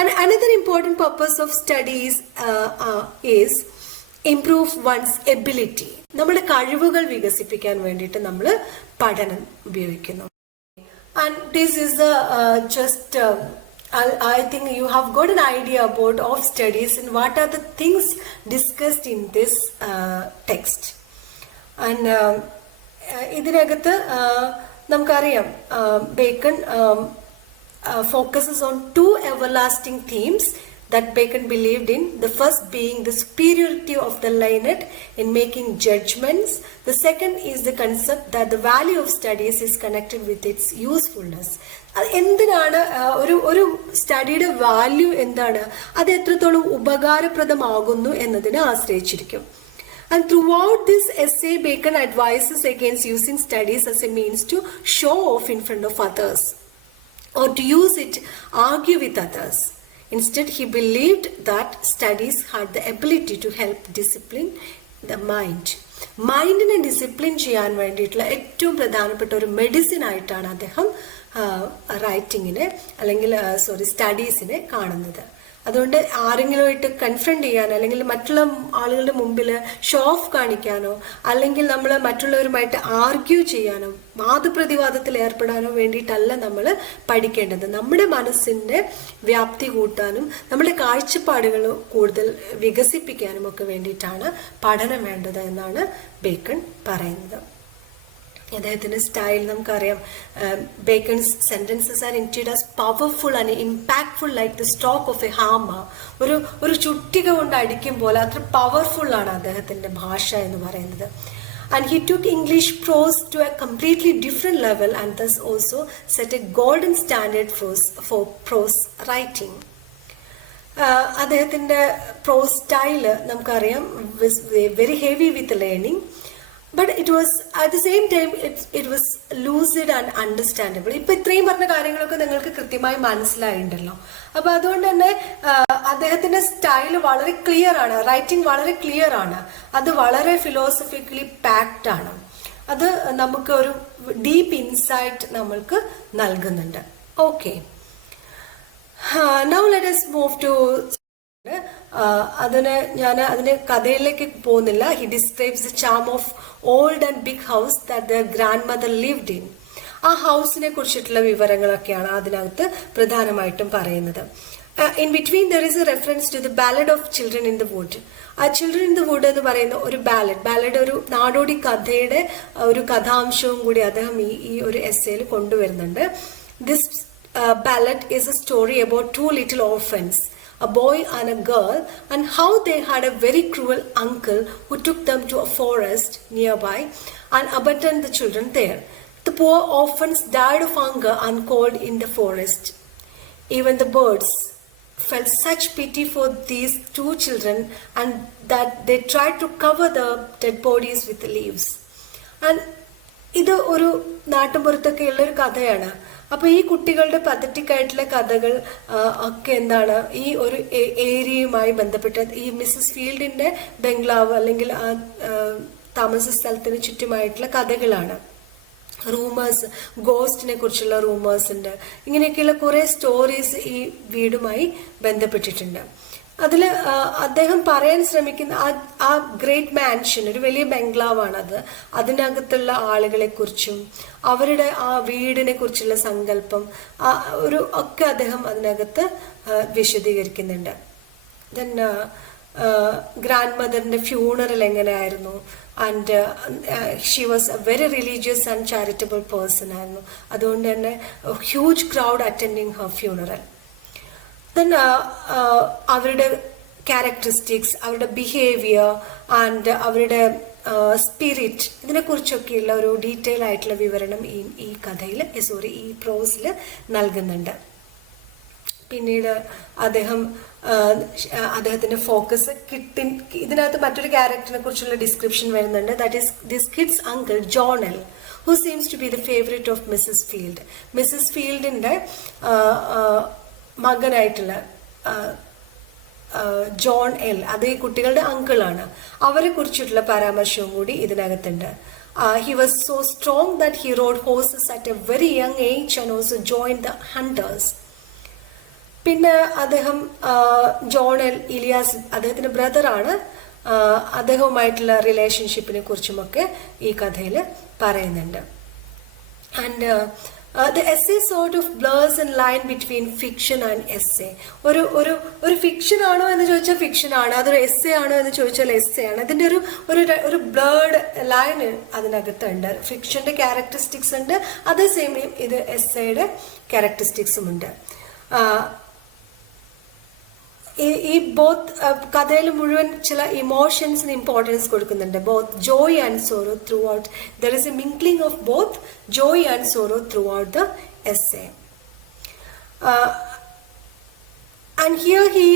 And another important purpose of studies is improve one's ability. നമ്മുടെ കഴിവുകൾ വികസിപ്പിക്കാൻ വേണ്ടിയിട്ട് നമ്മൾ പഠനം ഉപയോഗിക്കുന്നു. And this is I think you have got an idea about of studies and what are the things discussed in this text. And ഇതിനകത്ത് നമുക്കറിയാം bacon focuses on two everlasting themes that Bacon believed in. The first being the superiority of the learned in making judgments. The second is the concept that the value of studies is connected with its usefulness. എന്തിനാണ് ഒരു സ്റ്റഡിയുടെ value എന്താണ്, അത് എത്രത്തോളം ഉപകാരപ്രദമാകുന്നു എന്നതിനെ ആശ്രയിച്ചിരിക്കും. And throughout this essay, Bacon advises against using studies as a means to show off in front of others, or to use it argue with others. Instead, he believed that studies had the ability to help discipline the mind. മൈൻഡിനെ discipline ചെയ്യാൻ വേണ്ടിയിട്ടുള്ള ഏറ്റവും പ്രധാനപ്പെട്ട ഒരു medicine ആയിട്ടാണ് അദ്ദേഹം സ്റ്റഡീസിനെ കാണുന്നത്. അതുകൊണ്ട് ആരെങ്കിലുമായിട്ട് കൺഫ്രണ്ട് ചെയ്യാനോ അല്ലെങ്കിൽ മറ്റുള്ള ആളുകളുടെ മുമ്പിൽ ഷോ ഓഫ് കാണിക്കാനോ അല്ലെങ്കിൽ നമ്മൾ മറ്റുള്ളവരുമായിട്ട് ആർഗ്യൂ ചെയ്യാനോ വാദപ്രതിവാദത്തിൽ ഏർപ്പെടാനോ വേണ്ടിയിട്ടല്ല നമ്മൾ പഠിക്കേണ്ടത്. നമ്മുടെ മനസ്സിൻ്റെ വ്യാപ്തി കൂട്ടാനും നമ്മുടെ കാഴ്ചപ്പാടുകൾ കൂടുതൽ വികസിപ്പിക്കാനും ഒക്കെ വേണ്ടിയിട്ടാണ് പഠനം വേണ്ടത് എന്നാണ് ബേക്കൺ പറയുന്നത്. അദ്ദേഹത്തിൻ്റെ സ്റ്റൈൽ നമുക്കറിയാം. Bacon's sentences are indeed as powerful and impactful like the stroke of a hammer. ഒരു ചുട്ടിക കൊണ്ട് അടിക്കും പോലെ അത്ര പവർഫുള്ളാണ് അദ്ദേഹത്തിൻ്റെ ഭാഷ എന്ന് പറയുന്നത്. And he took English prose to a completely different level and thus also set a golden standard for prose writing. അദ്ദേഹത്തിൻ്റെ പ്രോസ് സ്റ്റൈല് നമുക്കറിയാം, very heavy with learning, but it was at the same time it was lucid and understandable. ഇപ്പം ഇത്രയും പറഞ്ഞ കാര്യങ്ങളൊക്കെ നിങ്ങൾക്ക് കൃത്യമായി മനസ്സിലായിട്ടുണ്ടല്ലോ. അപ്പോൾ അതുകൊണ്ട് തന്നെ അദ്ദേഹത്തിൻ്റെ സ്റ്റൈൽ വളരെ ക്ലിയർ ആണ്, റൈറ്റിംഗ് വളരെ ക്ലിയർ ആണ്, അത് വളരെ ഫിലോസഫിക്കലി പാക്ഡ് ആണ്. അത് നമുക്ക് ഒരു ഡീപ്പ് ഇൻസൈറ്റ് നമ്മൾക്ക് നൽകുന്നുണ്ട്. Okay, now let us move to അതിന് കഥയിലേക്ക് പോകുന്നില്ല. He describes the charm of old and big house that the grandmother lived in. ആ ഹൗസിനെ കുറിച്ചിട്ടുള്ള വിവരങ്ങളൊക്കെയാണ് അതിനകത്ത് പ്രധാനമായിട്ടും പറയുന്നത്. In between there is a reference to the ballad of children in the wood. ആ ചിൽഡ്രൻ ഇൻ ദ വുഡ് എന്ന് പറയുന്ന ഒരു ബാലഡ് ഒരു നാടോടി കഥയുടെ ഒരു കഥാംശവും കൂടി അദ്ദേഹം ഈ ഒരു എസ്സേയിൽ കൊണ്ടുവരുന്നുണ്ട്. This ballad is a story about two little orphans, a boy and a girl, and how they had a very cruel uncle who took them to a forest nearby and abandoned the children there. The poor orphans died of hunger and cold in the forest. Even the birds felt such pity for these two children and that they tried to cover the dead bodies with leaves. And ഇത് ഒരു നാട്ടുമ്പുറത്തൊക്കെയുള്ള ഒരു കഥയാണ്. അപ്പോൾ ഈ കുട്ടികളുടെ pathetic ആയിട്ടുള്ള കഥകൾ ഒക്കെ എന്താണ്, ഈ ഒരു ഏരിയയുമായി ബന്ധപ്പെട്ട ഈ മിസ്സസ് ഫീൽഡിന്റെ ബംഗ്ലാവ് അല്ലെങ്കിൽ ആ താമസ സ്ഥലത്തിന് ചുറ്റുമായിട്ടുള്ള കഥകളാണ്. റൂമേഴ്സ്, ഗോസ്റ്റിനെ കുറിച്ചുള്ള റൂമേഴ്സ് ഉണ്ട്. ഇങ്ങനെയൊക്കെയുള്ള കുറേ സ്റ്റോറീസ് ഈ വീടുമായി ബന്ധപ്പെട്ടിട്ടുണ്ട്. അതിൽ അദ്ദേഹം പറയാൻ ശ്രമിക്കുന്ന ആ ഗ്രേറ്റ് മാൻഷൻ, ഒരു വലിയ ബംഗ്ലാവാണത്, അതിനകത്തുള്ള ആളുകളെ കുറിച്ചും അവരുടെ ആ വീടിനെ കുറിച്ചുള്ള സങ്കല്പം ഒക്കെ അദ്ദേഹം അതിനകത്ത് വിശദീകരിക്കുന്നുണ്ട്. ദെൻ ഗ്രാൻഡ് മദറിന്റെ ഫ്യൂണറൽ എങ്ങനെയായിരുന്നു, and she was A very religious and charitable person ആയിരുന്നു. അതുകൊണ്ട് തന്നെ huge crowd attending Har funeral. Then അവരുടെ ക്യാരക്ടറിസ്റ്റിക്സ്, അവരുടെ ബിഹേവിയർ ആൻഡ് അവരുടെ സ്പിരിറ്റ്, ഇതിനെക്കുറിച്ചൊക്കെയുള്ള ഒരു ഡീറ്റെയിൽ ആയിട്ടുള്ള വിവരണം ഈ കഥയിൽ ഈ പ്രോസിൽ നൽകുന്നുണ്ട്. പിന്നീട് അദ്ദേഹത്തിന്റെ ഫോക്കസ് ഇതിനകത്ത് മറ്റൊരു ക്യാരക്ടറിനെ കുറിച്ചുള്ള ഡിസ്ക്രിപ്ഷൻ വരുന്നുണ്ട്. That is this kid's uncle John L, who seems to be the favourite of Mrs Field. Mrs ഫീൽഡിന്റെ മകനായിട്ടുള്ള ജോൺ എൽ, അത് ഈ കുട്ടികളുടെ അങ്കിളാണ്. അവരെ കുറിച്ചിട്ടുള്ള പരാമർശവും കൂടി ഇതിനകത്തുണ്ട്. He was so strong that he road horses at A very young age and also join the hunters. പിന്നെ അദ്ദേഹം ജോൺ എൽ ഇലിയാസ്, അദ്ദേഹത്തിന്റെ ബ്രദറാണ്. അദ്ദേഹവുമായിട്ടുള്ള റിലേഷൻഷിപ്പിനെ കുറിച്ചുമൊക്കെ ഈ കഥയിൽ പറയുന്നുണ്ട്. And the essay sort of blurs a line between fiction and essay. ഒരു fiction ആണോ എന്ന് ചോദിച്ചാൽ ഫിക്ഷൻ ആണ്, അതൊരു എസ്സേ ആണോ എന്ന് ചോദിച്ചാൽ എസ്സേ ആണ്. ഇതിന്റെ ഒരു ബ്ലേർഡ് ലൈൻ അതിനകത്തുണ്ട്. ഫിക്ഷന്റെ ക്യാരക്ടറിസ്റ്റിക്സ് ഉണ്ട്, അതേസമയം ഇത് എസ്സേയുടെ ക്യാരക്ടറിസ്റ്റിക്സും ഉണ്ട്. ഈ ബോത്ത് കഥയിൽ മുഴുവൻ ചില ഇമോഷൻസിന് ഇമ്പോർട്ടൻസ് കൊടുക്കുന്നുണ്ട്. Both joy and sorrow throughout. There is a mingling of both joy and sorrow throughout the essay. And here he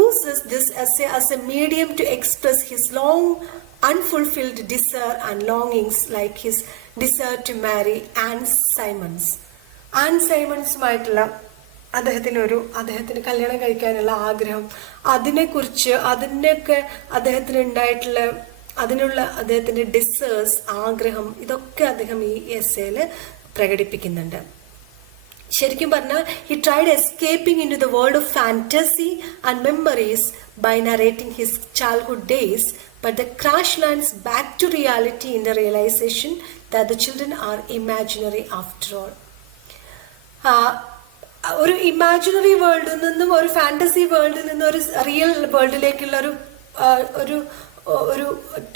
uses this essay as a medium to express his long unfulfilled desire and longings, like his desire to marry Anne Simons. Anne Simonsമായിട്ടുള്ള അദ്ദേഹത്തിന് കല്യാണം കഴിക്കാനുള്ള ആഗ്രഹം, അതിനൊക്കെ അദ്ദേഹത്തിന് ഉണ്ടായിട്ടുള്ള അദ്ദേഹത്തിന്റെ desires, ആഗ്രഹം, ഇതൊക്കെ അദ്ദേഹം ഈ എസ്സേയിൽ പ്രകടിപ്പിക്കുന്നുണ്ട്. ശരിക്കും പറഞ്ഞാൽ he tried escaping into the world of fantasy and memories by narrating his childhood days, but the crash lands back to reality in the realisation that the children are imaginary after all. ഒരു imaginary വേൾഡിൽ നിന്നും ഒരു fantasy വേൾഡിൽ നിന്നും ഒരു real വേൾഡിലേക്കുള്ള ഒരു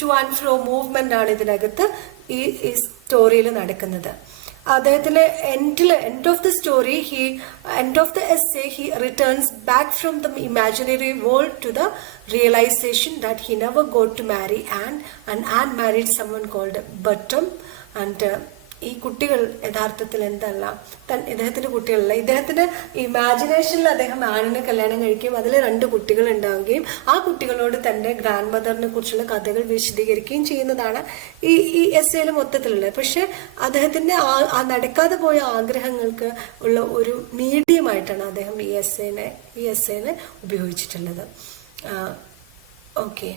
two and fro movement ആണ് ഇതിനകത്ത് ഈ സ്റ്റോറിയിൽ നടക്കുന്നത്. അദ്ദേഹത്തിന്റെ end of the story, end of the essay, he returns back from the imaginary world to the realisation that he never got to marry Ann, and Ann married someone called Bertram, and ഈ കുട്ടികൾ യഥാർത്ഥത്തിൽ എന്തല്ല, ഇദ്ദേഹത്തിന്റെ കുട്ടികളല്ല, ഇദ്ദേഹത്തിന്റെ ഇമാജിനേഷനിൽ അദ്ദേഹം ആണിനെ കല്യാണം കഴിക്കുകയും അതിൽ 2 കുട്ടികൾ ഉണ്ടാവുകയും ആ കുട്ടികളോട് തന്റെ ഗ്രാൻഡ് മദറിനെ കുറിച്ചുള്ള കഥകൾ വിശദീകരിക്കുകയും ചെയ്യുന്നതാണ് ഈ എസ്സേയിൽ മൊത്തത്തിലുള്ളത്. പക്ഷെ അദ്ദേഹത്തിന്റെ ആ നടക്കാതെ പോയ ആഗ്രഹങ്ങൾക്ക് ഉള്ള ഒരു മീഡിയമായിട്ടാണ് അദ്ദേഹം ഈ എസ്സേനെ ഉപയോഗിച്ചിട്ടുള്ളത്. ഓക്കെ,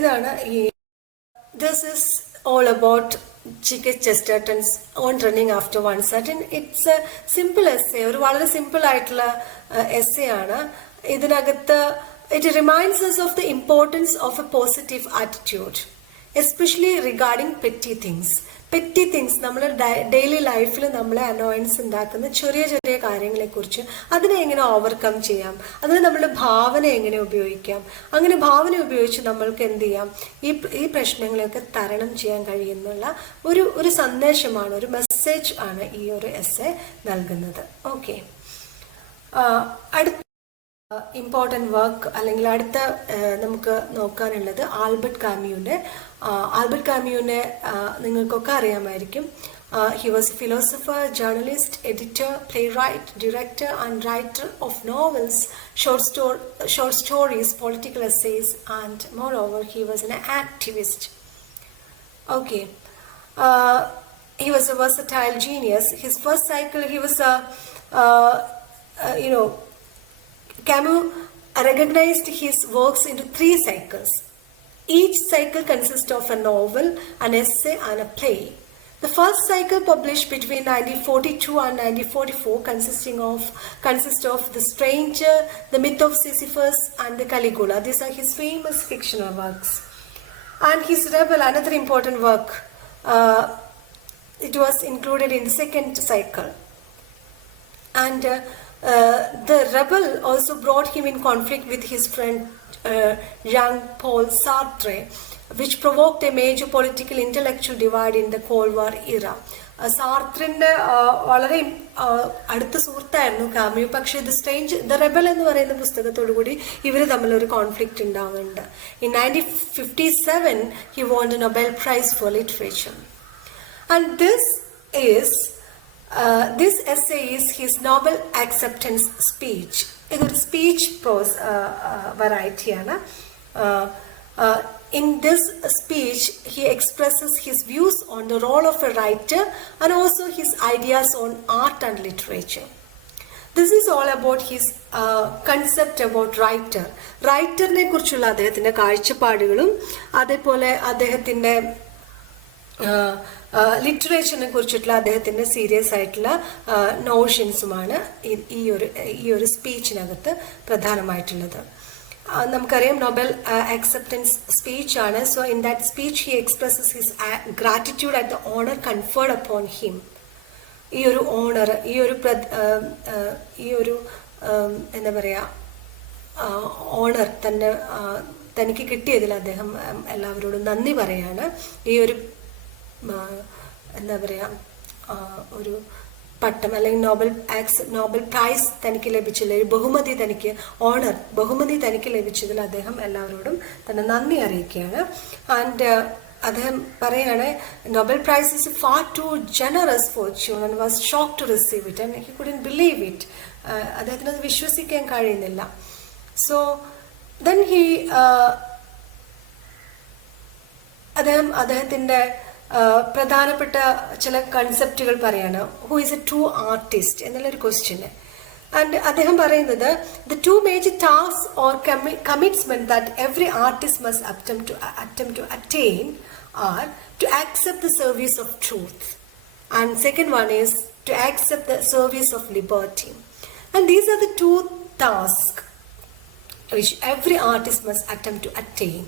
ഇതാണ് ഈ this is all about G.K. Chesterton's On Running After One's Heart. It's a simple essay, ഒരു വളരെ സിമ്പിൾ ആയിട്ടുള്ള essay ആണ്. ഇതിനകത്ത് it reminds us of the importance of a positive attitude, especially regarding petty things. Petty things, നമ്മുടെ daily ലൈഫിൽ നമ്മളെ annoyance ഉണ്ടാക്കുന്ന ചെറിയ ചെറിയ കാര്യങ്ങളെക്കുറിച്ച് അതിനെ എങ്ങനെ ഓവർകം ചെയ്യാം, അതിന് നമ്മുടെ ഭാവന എങ്ങനെ ഉപയോഗിക്കാം, അങ്ങനെ ഭാവന ഉപയോഗിച്ച് നമ്മൾക്ക് എന്ത് ചെയ്യാം, ഈ പ്രശ്നങ്ങളെയൊക്കെ തരണം ചെയ്യാൻ കഴിയുന്നുള്ള ഒരു സന്ദേശമാണ്, ഒരു മെസ്സേജ് ആണ് ഈ ഒരു എസ്സേ നൽകുന്നത്. ഓക്കെ, അടുത്ത ഇമ്പോർട്ടൻറ്റ് വർക്ക് അല്ലെങ്കിൽ അടുത്ത നമുക്ക് നോക്കാനുള്ളത് ആൽബർട്ട് കാമ്യൂവിനെ നിങ്ങൾക്കൊക്കെ അറിയാമായിരിക്കും. He was a philosopher, journalist, editor, playwright, director and writer of novels, short stories, political essays, and moreover he was an activist. Okay, he was a versatile genius. His first cycle, he was Camus recognized his works into 3 cycles. Each cycle consists of a novel, an essay, and a play. The first cycle, published between 1942 and 1944, consists of The Stranger, The Myth of Sisyphus, and The Caligula. These are his famous fictional works. And his Rebel, another important work, it was included in the second cycle. And the Rebel also brought him in conflict with his friend Jean-Paul Sartre, which provoked a major political intellectual divide in the Cold War era. സാർട്രിന്റെ വളരെ അടുത്ത സുഹൃത്തായിരുന്നു Camus. പക്ഷേ the Rebel എന്ന് പറയുന്ന പുസ്തകത്തോടു കൂടി ഇവർ തമ്മിലൊരു conflict ഉണ്ടാവുന്നുണ്ട്. In 1957 he won the Nobel Prize for Literature. And this essay is his Nobel acceptance speech. ഇതൊരു സ്പീച്ച് പ്രോസ് വെറൈറ്റിയാണ്. In this speech, he expresses his views on the role of a writer and also his ideas on art and literature. This is all about his concept about writer. റൈറ്ററിനെ കുറിച്ചുള്ള അദ്ദേഹത്തിൻ്റെ കാഴ്ചപ്പാടുകളും അതേപോലെ അദ്ദേഹത്തിൻ്റെ ലിറ്ററേച്ചറിനെ കുറിച്ചിട്ടുള്ള അദ്ദേഹത്തിൻ്റെ serious ആയിട്ടുള്ള നോഷൻസുമാണ് ഈ ഒരു സ്പീച്ചിനകത്ത് പ്രധാനമായിട്ടുള്ളത്. നമുക്കറിയാം നൊബൽ ആക്സെപ്റ്റൻസ് സ്പീച്ച് ആണ്. So in that speech he expresses his gratitude at the honour conferred upon him. ഈ ഒരു ഓണർ, ഈ ഒരു എന്താ പറയുക, ഓണർ തനിക്ക് കിട്ടിയതിൽ അദ്ദേഹം എല്ലാവരോടും നന്ദി പറയാണ്. ഈ ഒരു എന്താ പറയുക, ഒരു പട്ടം അല്ലെങ്കിൽ നോബൽ പ്രൈസ് തനിക്ക് ലഭിച്ചില്ല, ഒരു ബഹുമതി തനിക്ക് ലഭിച്ചതിൽ അദ്ദേഹം എല്ലാവരോടും തന്നെ നന്ദി അറിയിക്കുകയാണ്. ആൻഡ് അദ്ദേഹം പറയാണ്, Nobel prize is far too generous fortune and was shock to receive it and he couldn't believe it. അദ്ദേഹത്തിന് അത് വിശ്വസിക്കാൻ കഴിയുന്നില്ല. സോ ദെൻ അദ്ദേഹത്തിൻ്റെ പ്രധാനപ്പെട്ട ചില കൺസെപ്റ്റുകൾ പറയാണ്. Who is A true artist എന്നുള്ളൊരു ക്വസ്റ്റ്യന്. ആൻഡ് അദ്ദേഹം പറയുന്നത്, the two major task or commitment that every artist must attempt to attain are to accept the service of truth, and second one is to accept the service of liberty. And these are the 2 tasks which every artist must attempt to attain.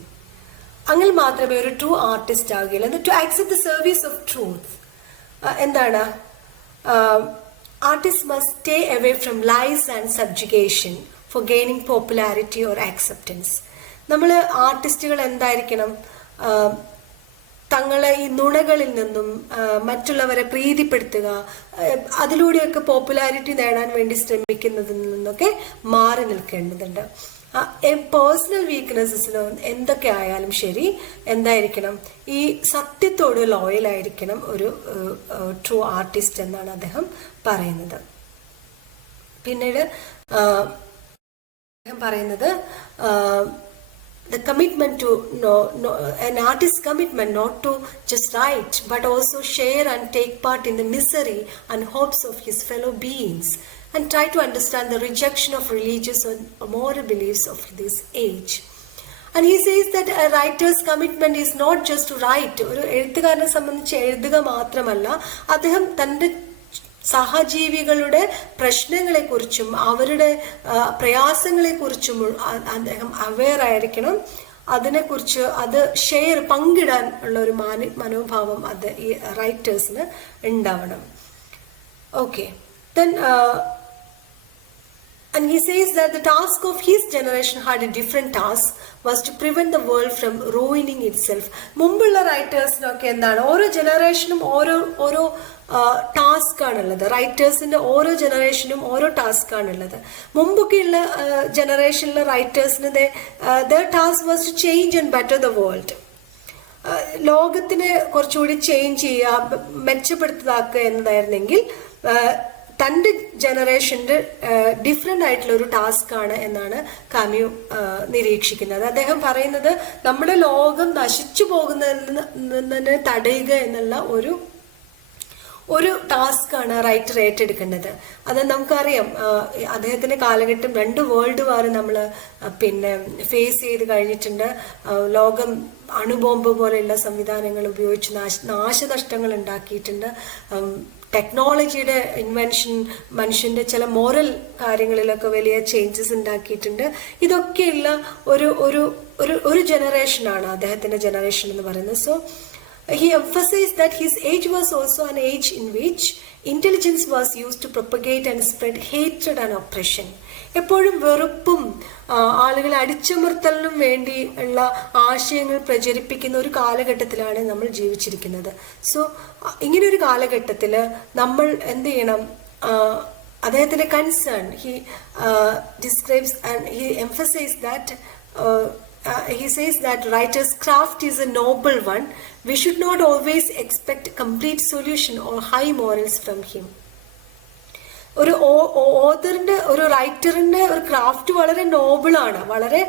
അങ്ങനെ മാത്രമേ ഒരു true artist ആവുകയുള്ളൂ. To accept the service of truth എന്താണ്? Artist must stay away from lies and subjugation for gaining popularity or acceptance. നമ്മൾ ആർട്ടിസ്റ്റുകൾ എന്തായിരിക്കണം? തങ്ങളെ ഈ നുണകളിൽ നിന്നും മറ്റുള്ളവരെ പ്രീതിപ്പെടുത്തുക, അതിലൂടെയൊക്കെ പോപ്പുലാരിറ്റി നേടാൻ വേണ്ടി ശ്രമിക്കുന്നതിൽ നിന്നൊക്കെ മാറി നിൽക്കേണ്ടതുണ്ട്. പേഴ്സണൽ വീക്ക്നെസ്സസിലോ എന്തൊക്കെ ആയാലും ശരി എന്തായിരിക്കണം, ഈ സത്യത്തോട് ലോയൽ ആയിരിക്കണം ഒരു ട്രൂ ആർട്ടിസ്റ്റ് എന്നാണ് അദ്ദേഹം പറയുന്നത്. പിന്നീട് അദ്ദേഹം പറയുന്നത് the commitment to an artist's commitment not to just write but also share and take part in the misery and hopes of his fellow beings and try to understand the rejection of religious and moral beliefs of this age. And he says that a writer's commitment is not just to write. ഒരു എഴുത്തുകാരനെ സംബന്ധിച്ച് എഴുതുക മാത്രമല്ല, അദ്ദേഹം തൻ്റെ സഹജീവികളുടെ പ്രശ്നങ്ങളെക്കുറിച്ചും അവരുടെ പ്രയാസങ്ങളെക്കുറിച്ചും അദ്ദേഹം aware ആയിരിക്കണം. അതിനെക്കുറിച്ച് അത് പങ്കിടാൻ ഉള്ള ഒരു മനോഭാവം അത് ഈ റൈറ്റേഴ്സിന് ഉണ്ടാവണം. Okay, then and he says that the task of his generation had a different task, was to prevent the world from ruining itself. മുമ്പുള്ള റൈറ്റേഴ്സിനൊക്കെ എന്താണ്, ഓരോ ജനറേഷനും ഓരോ ടാസ്ക് ആണുള്ളത്. റൈറ്റേഴ്സിന്റെ ഓരോ ജനറേഷനും ഓരോ ടാസ്ക് ആണുള്ളത്. മുമ്പൊക്കെയുള്ള ജനറേഷനിലെ റൈറ്റേഴ്സിന് their task was to change and better the world. ലോകത്തിനെ കുറച്ചുകൂടി ചേഞ്ച് ചെയ്യുക, മെച്ചപ്പെടുത്തതാക്കുക എന്നതായിരുന്നെങ്കിൽ തൻ്റെ ജനറേഷൻ്റെ ഡിഫറെൻ്റ് ആയിട്ടുള്ള ഒരു ടാസ്ക് ആണ് എന്നാണ് കാമ്യു നിരീക്ഷിക്കുന്നത്. അദ്ദേഹം പറയുന്നത് നമ്മുടെ ലോകം നശിച്ചു പോകുന്നതിന് തടയുക എന്നുള്ള ഒരു ടാസ്ക്കാണ് റൈറ്റർ ഏറ്റെടുക്കേണ്ടത്. അത് നമുക്കറിയാം, അദ്ദേഹത്തിന്റെ കാലഘട്ടം 2 വേൾഡ് വാർ നമ്മൾ ഫേസ് ചെയ്ത് കഴിഞ്ഞിട്ടുണ്ട്. ലോകം അണുബോംബ് പോലെയുള്ള സംവിധാനങ്ങൾ ഉപയോഗിച്ച് നാശനഷ്ടങ്ങൾ ഉണ്ടാക്കിയിട്ടുണ്ട്. ടെക്നോളജിയുടെ ഇൻവെൻഷൻ മനുഷ്യന്റെ ചില മോറൽ കാര്യങ്ങളിലൊക്കെ വലിയ ചേഞ്ചസ് ഉണ്ടാക്കിയിട്ടുണ്ട്. ഇതൊക്കെയുള്ള ഒരു ജനറേഷനാണ് അദ്ദേഹത്തിന്റെ ജനറേഷൻ എന്ന് പറയുന്നത്. So he emphasized that his age was also an age in which intelligence was used to propagate and spread hatred and oppression. എപ്പോഴും വെറുപ്പും ആളുകളെ അടിച്ചമർത്തലിനും വേണ്ടി ഉള്ള ആശയങ്ങൾ പ്രചരിപ്പിക്കുന്ന ഒരു കാലഘട്ടത്തിലാണ് നമ്മൾ ജീവിച്ചിരിക്കുന്നത്. സോ ഇങ്ങനെ ഒരു കാലഘട്ടത്തിൽ നമ്മൾ എന്ത് ചെയ്യണം, അദ്ദേഹത്തിന്റെ concern describes and he emphasized that he says that writer's craft is a noble one. We should not always expect complete solution or high morals from him. ഒരു ഓതറിന്റെ ഒരു റൈറ്ററിന്റെ ഒരു ക്രാഫ്റ്റ് വളരെ നോബിളാണ്, വളരെ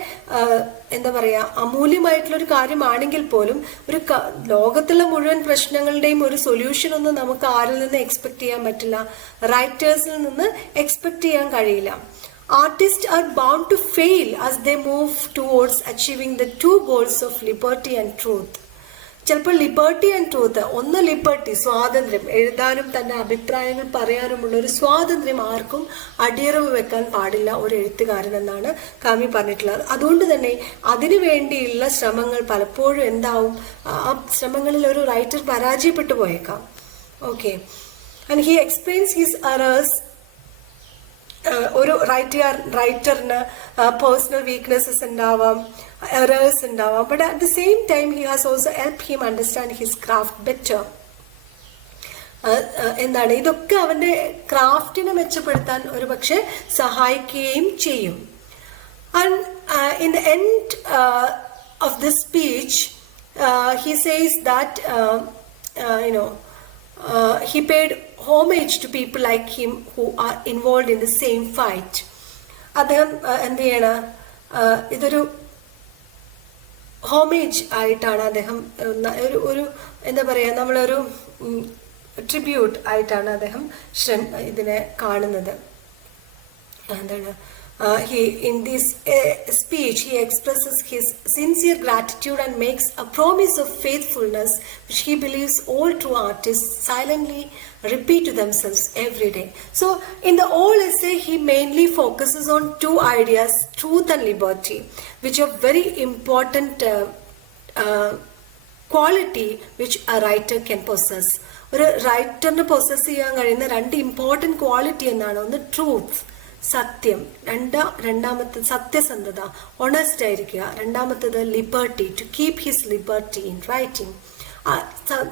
എന്താ പറയാ അമൂല്യമായിട്ടുള്ള ഒരു കാര്യമാണെങ്കിൽ പോലും ലോകത്തുള്ള മുഴുവൻ പ്രശ്നങ്ങളുടെയും ഒരു സൊല്യൂഷൻ ഒന്നും നമുക്ക് ആരിൽ നിന്ന് എക്സ്പെക്ട് ചെയ്യാൻ പറ്റില്ല, റൈറ്റേഴ്സിൽ നിന്ന് എക്സ്പെക്ട് ചെയ്യാൻ കഴിയില്ല. Artists are bound to fail as they move towards achieving the 2 goals of liberty and truth. ചിലപ്പോൾ ലിബർട്ടി ആൻഡ് ട്രൂത്ത്, ഒന്ന് ലിബർട്ടി സ്വാതന്ത്ര്യം, എഴുതാനും തന്റെ അഭിപ്രായങ്ങൾ പറയാനുമുള്ള ഒരു സ്വാതന്ത്ര്യം ആർക്കും അടിയറവ് വെക്കാൻ പാടില്ല ഒരു എഴുത്തുകാരൻ എന്നാണ് കാമ്യു പറഞ്ഞിട്ടുള്ളത്. അതുകൊണ്ട് തന്നെ അതിനു വേണ്ടിയുള്ള ശ്രമങ്ങൾ പലപ്പോഴും എന്താവും, ആ ശ്രമങ്ങളിൽ ഒരു റൈറ്റർ പരാജയപ്പെട്ടു പോയേക്കാം. Okay, and he explains his errors. ഒരു റൈറ്ററിന് പേഴ്സണൽ വീക്ക്നെസ്സസ് ഉണ്ടാവാം, എറേഴ്സ് ഉണ്ടാവാം, but at the same time he has also help him understand his craft better. എന്താണ്, ഇതൊക്കെ അവന്റെ ക്രാഫ്റ്റിനെ മെച്ചപ്പെടുത്താൻ ഒരു പക്ഷെ സഹായിക്കുകയും ചെയ്യും. And in the end of this speech he says that he paid homage to people like him who are involved in the same fight. അദ്ദേഹം എന്ത് ചെയ്യണം, ഇതൊരു ഹോമേജ് ആയിട്ടാണ് അദ്ദേഹം ഒരു എന്താ പറയാ നമ്മളൊരു ട്രിബ്യൂട്ട് ആയിട്ടാണ് അദ്ദേഹം ഇതിനെ കാണുന്നത്. എന്താണ്, in this speech he expresses his sincere gratitude and makes a promise of faithfulness which he believes all true artists silently repeat to themselves every day. So in the whole essay he mainly focuses on 2 ideas, truth and liberty, which are very important quality which a writer can possess. ഒരു റൈറ്ററിന് possess ചെയ്യാൻ കഴിയുന്ന 2 important quality എന്നാണ്. ഒന്ന് truth, സത്യം, രണ്ടാമത്തെ സത്യസന്ധത, honest ആയിരിക്കുക, രണ്ടാമത്തേത് liberty, to keep his liberty in writing.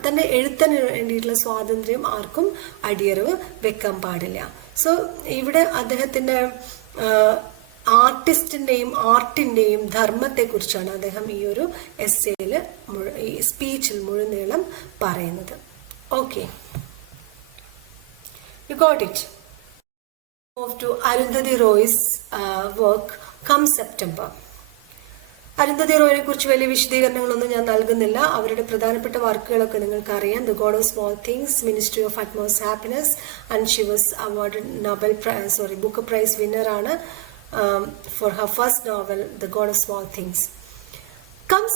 തന്റെ എഴുത്തിന് വേണ്ടിയിട്ടുള്ള സ്വാതന്ത്ര്യം ആർക്കും അടിയറവ് വെക്കാൻ പാടില്ല. സോ ഇവിടെ അദ്ദേഹത്തിന്റെ ആർട്ടിസ്റ്റിൻ്റെയും ആർട്ടിൻ്റെയും ധർമ്മത്തെക്കുറിച്ചാണ് അദ്ദേഹം ഈ ഒരു എസ്സേയിൽ ഈ സ്പീച്ചിൽ മുഴുനീളം പറയുന്നത്. Okay, you got it. Move to Arundhati Roy's work Come September. Arundhati റോയിനെ കുറിച്ച് വലിയ വിശദീകരണങ്ങളൊന്നും ഞാൻ നൽകുന്നില്ല. അവരുടെ പ്രധാനപ്പെട്ട വർക്കുകളൊക്കെ നിങ്ങൾക്ക് അറിയാം. The God of Small Things, Ministry of Utmost Happiness, and she was award Booker Prize winner ആണ് for her first novel The God of Small Things. Come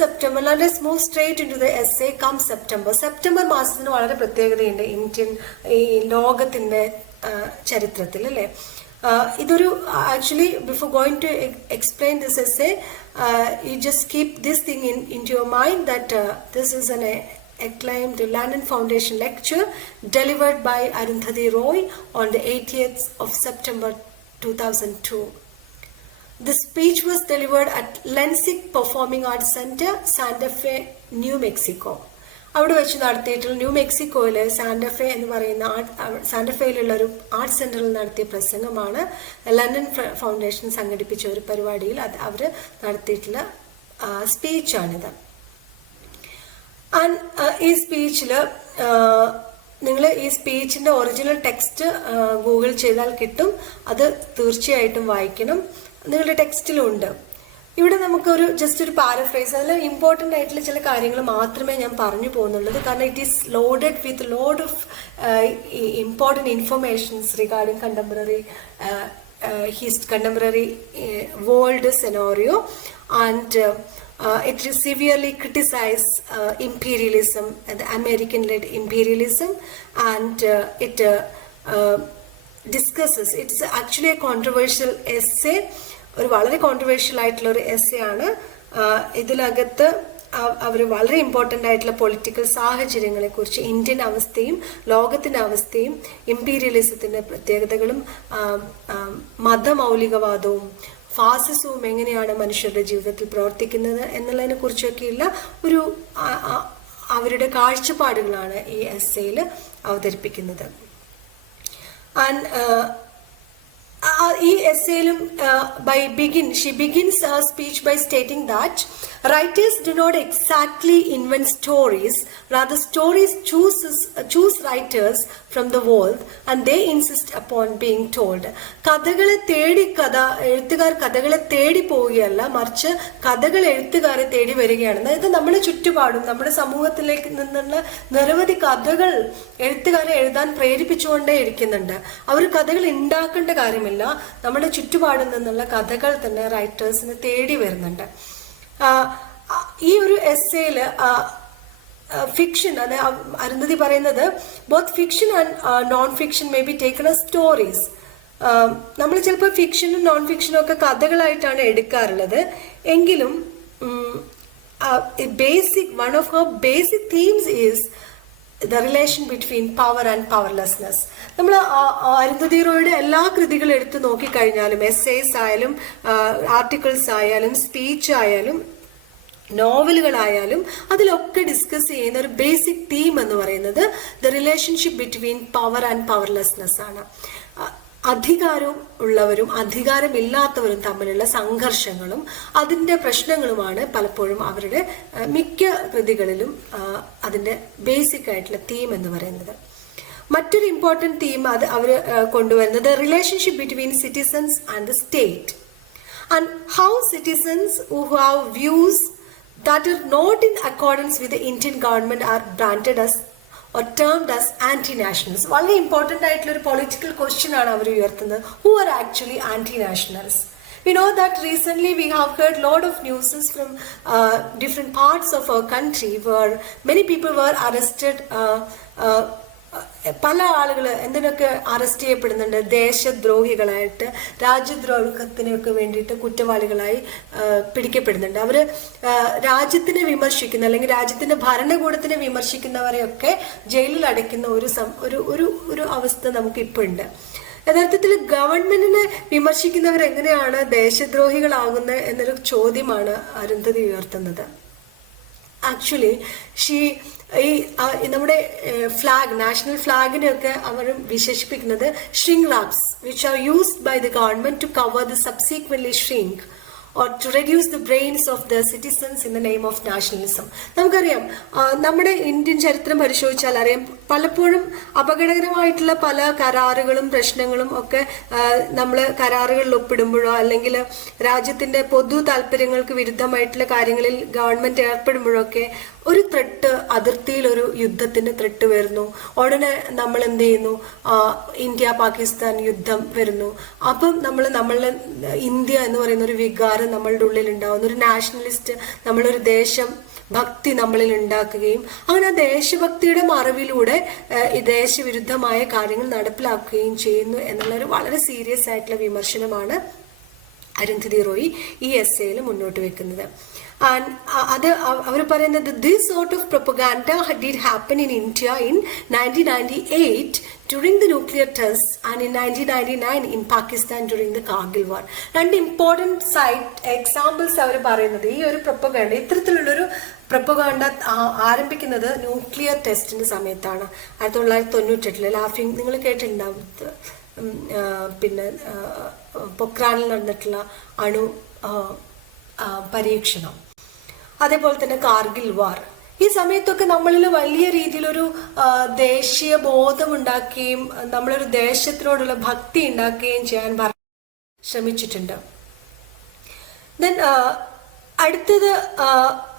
September, let us move straight into the essay Come September. September മാസത്തിന് വളരെ പ്രത്യേകതയുണ്ട് Indian ഈ ലോകത്തിന്റെ ചരിത്രത്തിൽ, അല്ലേ? ഇതൊരു actually before going to explain this essay, you just keep this thing in your mind that this is an acclaimed Lannan Foundation lecture delivered by Arundhati Roy on the 80th of September 2002. The speech was delivered at Lensic Performing Arts Center, Santa Fe, New Mexico. അവിടെ വെച്ച് നടത്തിയിട്ടുള്ള new മെക്സിക്കോയിലെ സാന്റഫെ എന്ന് പറയുന്ന സാന്റഫയിലുള്ള ഒരു art സെന്ററിൽ നടത്തിയ പ്രസംഗമാണ്. ലണ്ടൻ ഫൗണ്ടേഷൻ സംഘടിപ്പിച്ച ഒരു പരിപാടിയിൽ അവർ നടത്തിയിട്ടുള്ള സ്പീച്ചാണിത്. ആൻഡ് ഈ സ്പീച്ചിൽ നിങ്ങൾ ഈ സ്പീച്ചിന്റെ ഒറിജിനൽ ടെക്സ്റ്റ് ഗൂഗിൾ ചെയ്താൽ കിട്ടും. അത് തീർച്ചയായിട്ടും വായിക്കണം. നിങ്ങളുടെ ടെക്സ്റ്റിലുണ്ട്. ഇവിടെ നമുക്കൊരു ജസ്റ്റ് ഒരു പാരഫ്രൈസ്, അതിൽ ഇമ്പോർട്ടൻ്റ് ആയിട്ടുള്ള ചില കാര്യങ്ങൾ മാത്രമേ ഞാൻ പറഞ്ഞു പോകുന്നുള്ളത്. കാരണം it is loaded with load of important informations regarding contemporary world scenario, and it severely criticized imperialism, the American-led imperialism, and it discusses. It's actually a controversial essay. ഒരു വളരെ കോൺട്രവേഴ്ഷ്യൽ ആയിട്ടുള്ള ഒരു എസ്സേ ആണ്. ഇതിനകത്ത് അവർ വളരെ ഇമ്പോർട്ടൻ്റ് ആയിട്ടുള്ള political സാഹചര്യങ്ങളെ കുറിച്ച്, ഇന്ത്യൻ അവസ്ഥയും ലോകത്തിന്റെ അവസ്ഥയും ഇമ്പീരിയലിസത്തിന്റെ പ്രത്യേകതകളും മതമൗലികവാദവും ഫാസിസവും എങ്ങനെയാണ് മനുഷ്യരുടെ ജീവിതത്തിൽ പ്രവർത്തിക്കുന്നത് എന്നുള്ളതിനെ കുറിച്ചൊക്കെയുള്ള ഒരു അവരുടെ കാഴ്ചപ്പാടുകളാണ് ഈ എസ്സേയിൽ അവതരിപ്പിക്കുന്നത്. ഈ എസ്സേയിലും she begins her speech by stating that writers do not exactly invent stories, rather stories choose writers from the world and they insist upon being told. എഴുത്തുകാർ കഥകളെ തേടി പോവുകയല്ല, മറിച്ച് കഥകൾ എഴുത്തുകാരെ തേടി വരികയാണ്. അതായത് നമ്മുടെ ചുറ്റുപാടും നമ്മുടെ സമൂഹത്തിലേക്ക് നിന്നുള്ള നിരവധി കഥകൾ എഴുത്തുകാരെ എഴുതാൻ പ്രേരിപ്പിച്ചുകൊണ്ടേ ഇരിക്കുന്നുണ്ട്. അവർ കഥകൾ ഉണ്ടാക്കേണ്ട കാര്യമില്ല, നമ്മുടെ ചുറ്റുപാടിൽ നിന്നുള്ള കഥകൾ തന്നെ റൈറ്റേഴ്സിന് തേടി വരുന്നുണ്ട്. ഈ ഒരു എസ്സേയില് ഫിക്ഷൻ, അത് അരുന്ധതി പറയുന്നത് both fiction and non fiction may be taken as stories. നമ്മൾ ചിലപ്പോൾ ഫിക്ഷനും നോൺ ഫിക്ഷനും ഒക്കെ കഥകളായിട്ടാണ് എടുക്കാറുള്ളത്. എങ്കിലും one of her basic themes is the relation between power and powerlessness. നമ്മൾ അരുന്ധതി റോയുടെ എല്ലാ കൃതികളും എടുത്തു നോക്കിക്കഴിഞ്ഞാലും, എസ്സേസ് ആയാലും ആർട്ടിക്കിൾസ് ആയാലും സ്പീച്ച് ആയാലും നോവലുകളായാലും അതിലൊക്കെ ഡിസ്കസ് ചെയ്യുന്ന ഒരു ബേസിക് തീം എന്ന് പറയുന്നത് the relationship between power and powerlessness ആണ്. അധികാരം ഉള്ളവരും അധികാരമില്ലാത്തവരും തമ്മിലുള്ള സംഘർഷങ്ങളും അതിൻ്റെ പ്രശ്നങ്ങളുമാണ് പലപ്പോഴും അവരുടെ മിക്ക കൃതികളിലും അതിൻ്റെ ബേസിക് ആയിട്ടുള്ള തീം എന്ന് പറയുന്നത്. മറ്റൊരു ഇമ്പോർട്ടൻറ്റ് തീം അത് അവർ കൊണ്ടുവരുന്നത് relationship between citizens and the state and how citizens who have views that are not in accordance with the Indian government are branded as or termed as anti-nationals. വളരെ important ആയിട്ടുള്ള ഒരു political question ആണ് അവർ ഉയർത്തുന്നത്. Who are actually anti-nationals? We know that recently we have heard lot of news from different parts of our country where many people were arrested. പല ആളുകൾ എന്തിനൊക്കെ arrest ചെയ്യപ്പെടുന്നുണ്ട്? ദേശദ്രോഹികളായിട്ട്, രാജ്യദ്രോഹത്തിനൊക്കെ വേണ്ടിയിട്ട് കുറ്റവാളികളായി പിടിക്കപ്പെടുന്നുണ്ട്. അവർ രാജ്യത്തിനെ വിമർശിക്കുന്ന അല്ലെങ്കിൽ രാജ്യത്തിന്റെ ഭരണകൂടത്തിനെ വിമർശിക്കുന്നവരെയൊക്കെ ജയിലിൽ അടയ്ക്കുന്ന ഒരു അവസ്ഥ നമുക്ക് ഇപ്പോൾ ഉണ്ട്. യഥാർത്ഥത്തിൽ ഗവൺമെന്റിനെ വിമർശിക്കുന്നവർ എങ്ങനെയാണ് ദേശദ്രോഹികളാകുന്നത് എന്നൊരു ചോദ്യമാണ് അരുന്ധതി ഉയർത്തുന്നത്. ആക്ച്വലി ഈ നമ്മുടെ ഫ്ലാഗ്, നാഷണൽ ഫ്ലാഗിനെയൊക്കെ അവർ വിശേഷിപ്പിക്കുന്നത് shrink wraps which are used by the government to cover the subsequently shrink or to reduce the brains of the citizens in the name of nationalism. നമുക്കറിയാം, നമ്മുടെ ഇന്ത്യൻ ചരിത്രം പരിശോധിച്ചാൽ അറിയാം, പലപ്പോഴും അപകടകരമായിട്ടുള്ള പല കരാറുകളും പ്രശ്നങ്ങളും ഒക്കെ നമ്മൾ കരാറുകളിൽ ഒപ്പിടുമ്പോഴോ അല്ലെങ്കിൽ രാജ്യത്തിന്റെ പൊതു താല്പര്യങ്ങൾക്ക് വിരുദ്ധമായിട്ടുള്ള കാര്യങ്ങളിൽ ഗവൺമെന്റ് ഏർപ്പെടുമ്പോഴോ ഒക്കെ ഒരു ത്രെട്ട്, അതിർത്തിയിൽ ഒരു യുദ്ധത്തിന്റെ ത്രെട്ട് വരുന്നു. ഉടനെ നമ്മൾ എന്ത് ചെയ്യുന്നു, ഇന്ത്യ പാകിസ്ഥാൻ യുദ്ധം വരുന്നു. അപ്പം നമ്മളുടെ ഇന്ത്യ എന്ന് പറയുന്ന ഒരു വികാരം നമ്മളുടെ ഉള്ളിൽ ഉണ്ടാവുന്ന ഒരു നാഷണലിസ്റ്റ്, നമ്മളൊരു ദേശം ഭക്തി നമ്മളിൽ ഉണ്ടാക്കുകയും അങ്ങനെ ആ ദേശഭക്തിയുടെ മറവിലൂടെ ഈ ദേശവിരുദ്ധമായ കാര്യങ്ങൾ നടപ്പിലാക്കുകയും ചെയ്യുന്നു എന്നുള്ളൊരു വളരെ സീരിയസ് ആയിട്ടുള്ള വിമർശനമാണ് അരുന്ധതി റോയ് ഈ എസ്സേയിൽ മുന്നോട്ട് വെക്കുന്നത്. അത് അവർ പറയുന്നത് this sort of propaganda did happen in India in 1998 during the nuclear tests and in 1999 in Pakistan during the Kargil war. രണ്ട് ഇമ്പോർട്ടൻറ്റ് എക്സാമ്പിൾസ് അവർ പറയുന്നത് ഈ ഒരു പ്രൊപ്പഗാൻഡ, ഇത്തരത്തിലുള്ളൊരു പ്രൊപ്പഗാൻഡ ആരംഭിക്കുന്നത് ന്യൂക്ലിയർ ടെസ്റ്റിന്റെ സമയത്താണ്. 1998 ലാഫിംഗ് നിങ്ങൾ കേട്ടിട്ടുണ്ടാവും. പിന്നെ പൊക്രാനിൽ നടന്നിട്ടുള്ള അണു പരീക്ഷണം, അതേപോലെ തന്നെ കാർഗിൽ വാർ. ഈ സമയത്തൊക്കെ നമ്മളിൽ വലിയ രീതിയിലൊരു ദേശീയ ബോധം ഉണ്ടാക്കുകയും നമ്മളൊരു ദേശത്തിനോടുള്ള ഭക്തി ഉണ്ടാക്കുകയും ചെയ്യാൻ ശ്രമിച്ചിട്ടുണ്ട്. ദെൻ അടുത്തത്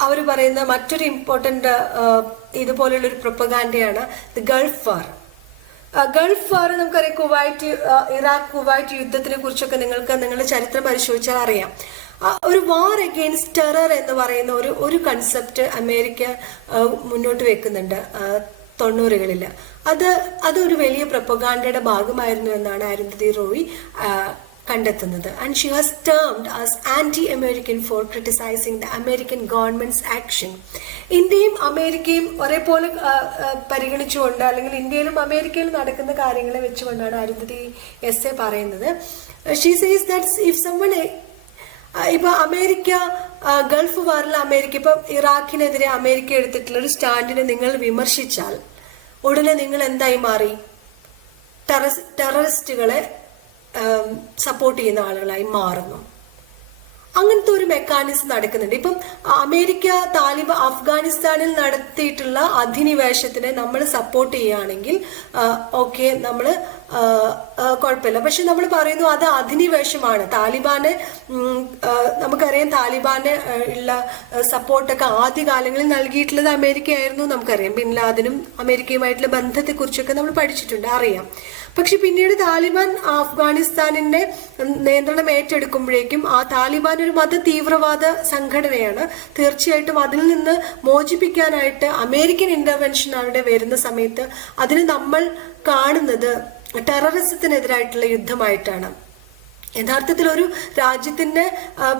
അവർ പറയുന്ന മറ്റൊരു ഇമ്പോർട്ടൻ്റ് ഇതുപോലുള്ളൊരു പ്രൊപ്പഗാൻഡയാണ് the Gulf War. Gulf War നമുക്കറിയാം, ഇറാഖ് കുവൈറ്റ് യുദ്ധത്തിനെ കുറിച്ചൊക്കെ നിങ്ങളുടെ ചരിത്രം പരിശോധിച്ചാൽ അറിയാം. ഒരു വാർ അഗെയിൻസ്റ്റ് ടെറർ എന്ന് പറയുന്ന ഒരു കൺസെപ്റ്റ് അമേരിക്ക മുന്നോട്ട് വെക്കുന്നുണ്ട് 90-കളിൽ. അതൊരു വലിയ പ്രൊപ്പഗാൻഡയുടെ ഭാഗമായിരുന്നു എന്നാണ് അരുന്ധതി റോയ് കണ്ടെത്തുന്നത്. And she was termed as anti American for criticising the American government's action. ഇന്ത്യയും അമേരിക്കയും ഒരേപോലെ പരിഗണിച്ചുകൊണ്ട്, അല്ലെങ്കിൽ ഇന്ത്യയിലും അമേരിക്കയിലും നടക്കുന്ന കാര്യങ്ങളെ വെച്ചുകൊണ്ടാണ് അരുന്ധതി എസ്സേ പറയുന്നത്. She says that if summon, ഇപ്പൊ അമേരിക്ക ഗൾഫ് വാറിൽ അമേരിക്ക ഇപ്പൊ ഇറാഖിനെതിരെ അമേരിക്ക എടുത്തിട്ടുള്ള ഒരു സ്റ്റാൻഡിനെ നിങ്ങൾ വിമർശിച്ചാൽ ഉടനെ നിങ്ങൾ എന്തായി മാറി? ടെററിസ്റ്റുകളെ സപ്പോർട്ട് ചെയ്യുന്ന ആളുകളായി മാറുന്നു. അങ്ങനത്തെ ഒരു മെക്കാനിസം നടക്കുന്നുണ്ട്. ഇപ്പം അമേരിക്ക അഫ്ഗാനിസ്ഥാനിൽ നടത്തിയിട്ടുള്ള അധിനിവേശത്തിനെ നമ്മൾ സപ്പോർട്ട് ചെയ്യുകയാണെങ്കിൽ ഓക്കെ, നമ്മൾ കുഴപ്പമില്ല. പക്ഷെ നമ്മൾ പറയുന്നു അത് അധിനിവേശമാണ്. താലിബാന് നമുക്കറിയാം, താലിബാന് ഉള്ള സപ്പോർട്ടൊക്കെ ആദ്യകാലങ്ങളിൽ നൽകിയിട്ടുള്ളത് അമേരിക്കയായിരുന്നു. നമുക്കറിയാം, ബിൻ ലാദനും അമേരിക്കയുമായിട്ടുള്ള ബന്ധത്തെക്കുറിച്ചൊക്കെ നമ്മൾ പഠിച്ചിട്ടുണ്ട്, അറിയാം. പക്ഷെ പിന്നീട് താലിബാൻ അഫ്ഗാനിസ്ഥാനിന്റെ നിയന്ത്രണം ഏറ്റെടുക്കുമ്പോഴേക്കും ആ താലിബാൻ ഒരു മത തീവ്രവാദ സംഘടനയാണ്. തീർച്ചയായിട്ടും അതിൽ നിന്ന് മോചിപ്പിക്കാനായിട്ട് അമേരിക്കൻ ഇന്റർവെൻഷൻ അവിടെ വരുന്ന സമയത്ത് അതിന് നമ്മൾ കാണുന്നത് ടെററിസത്തിനെതിരായിട്ടുള്ള യുദ്ധമായിട്ടാണ്. യഥാർത്ഥത്തിൽ ഒരു രാജ്യത്തിന്റെ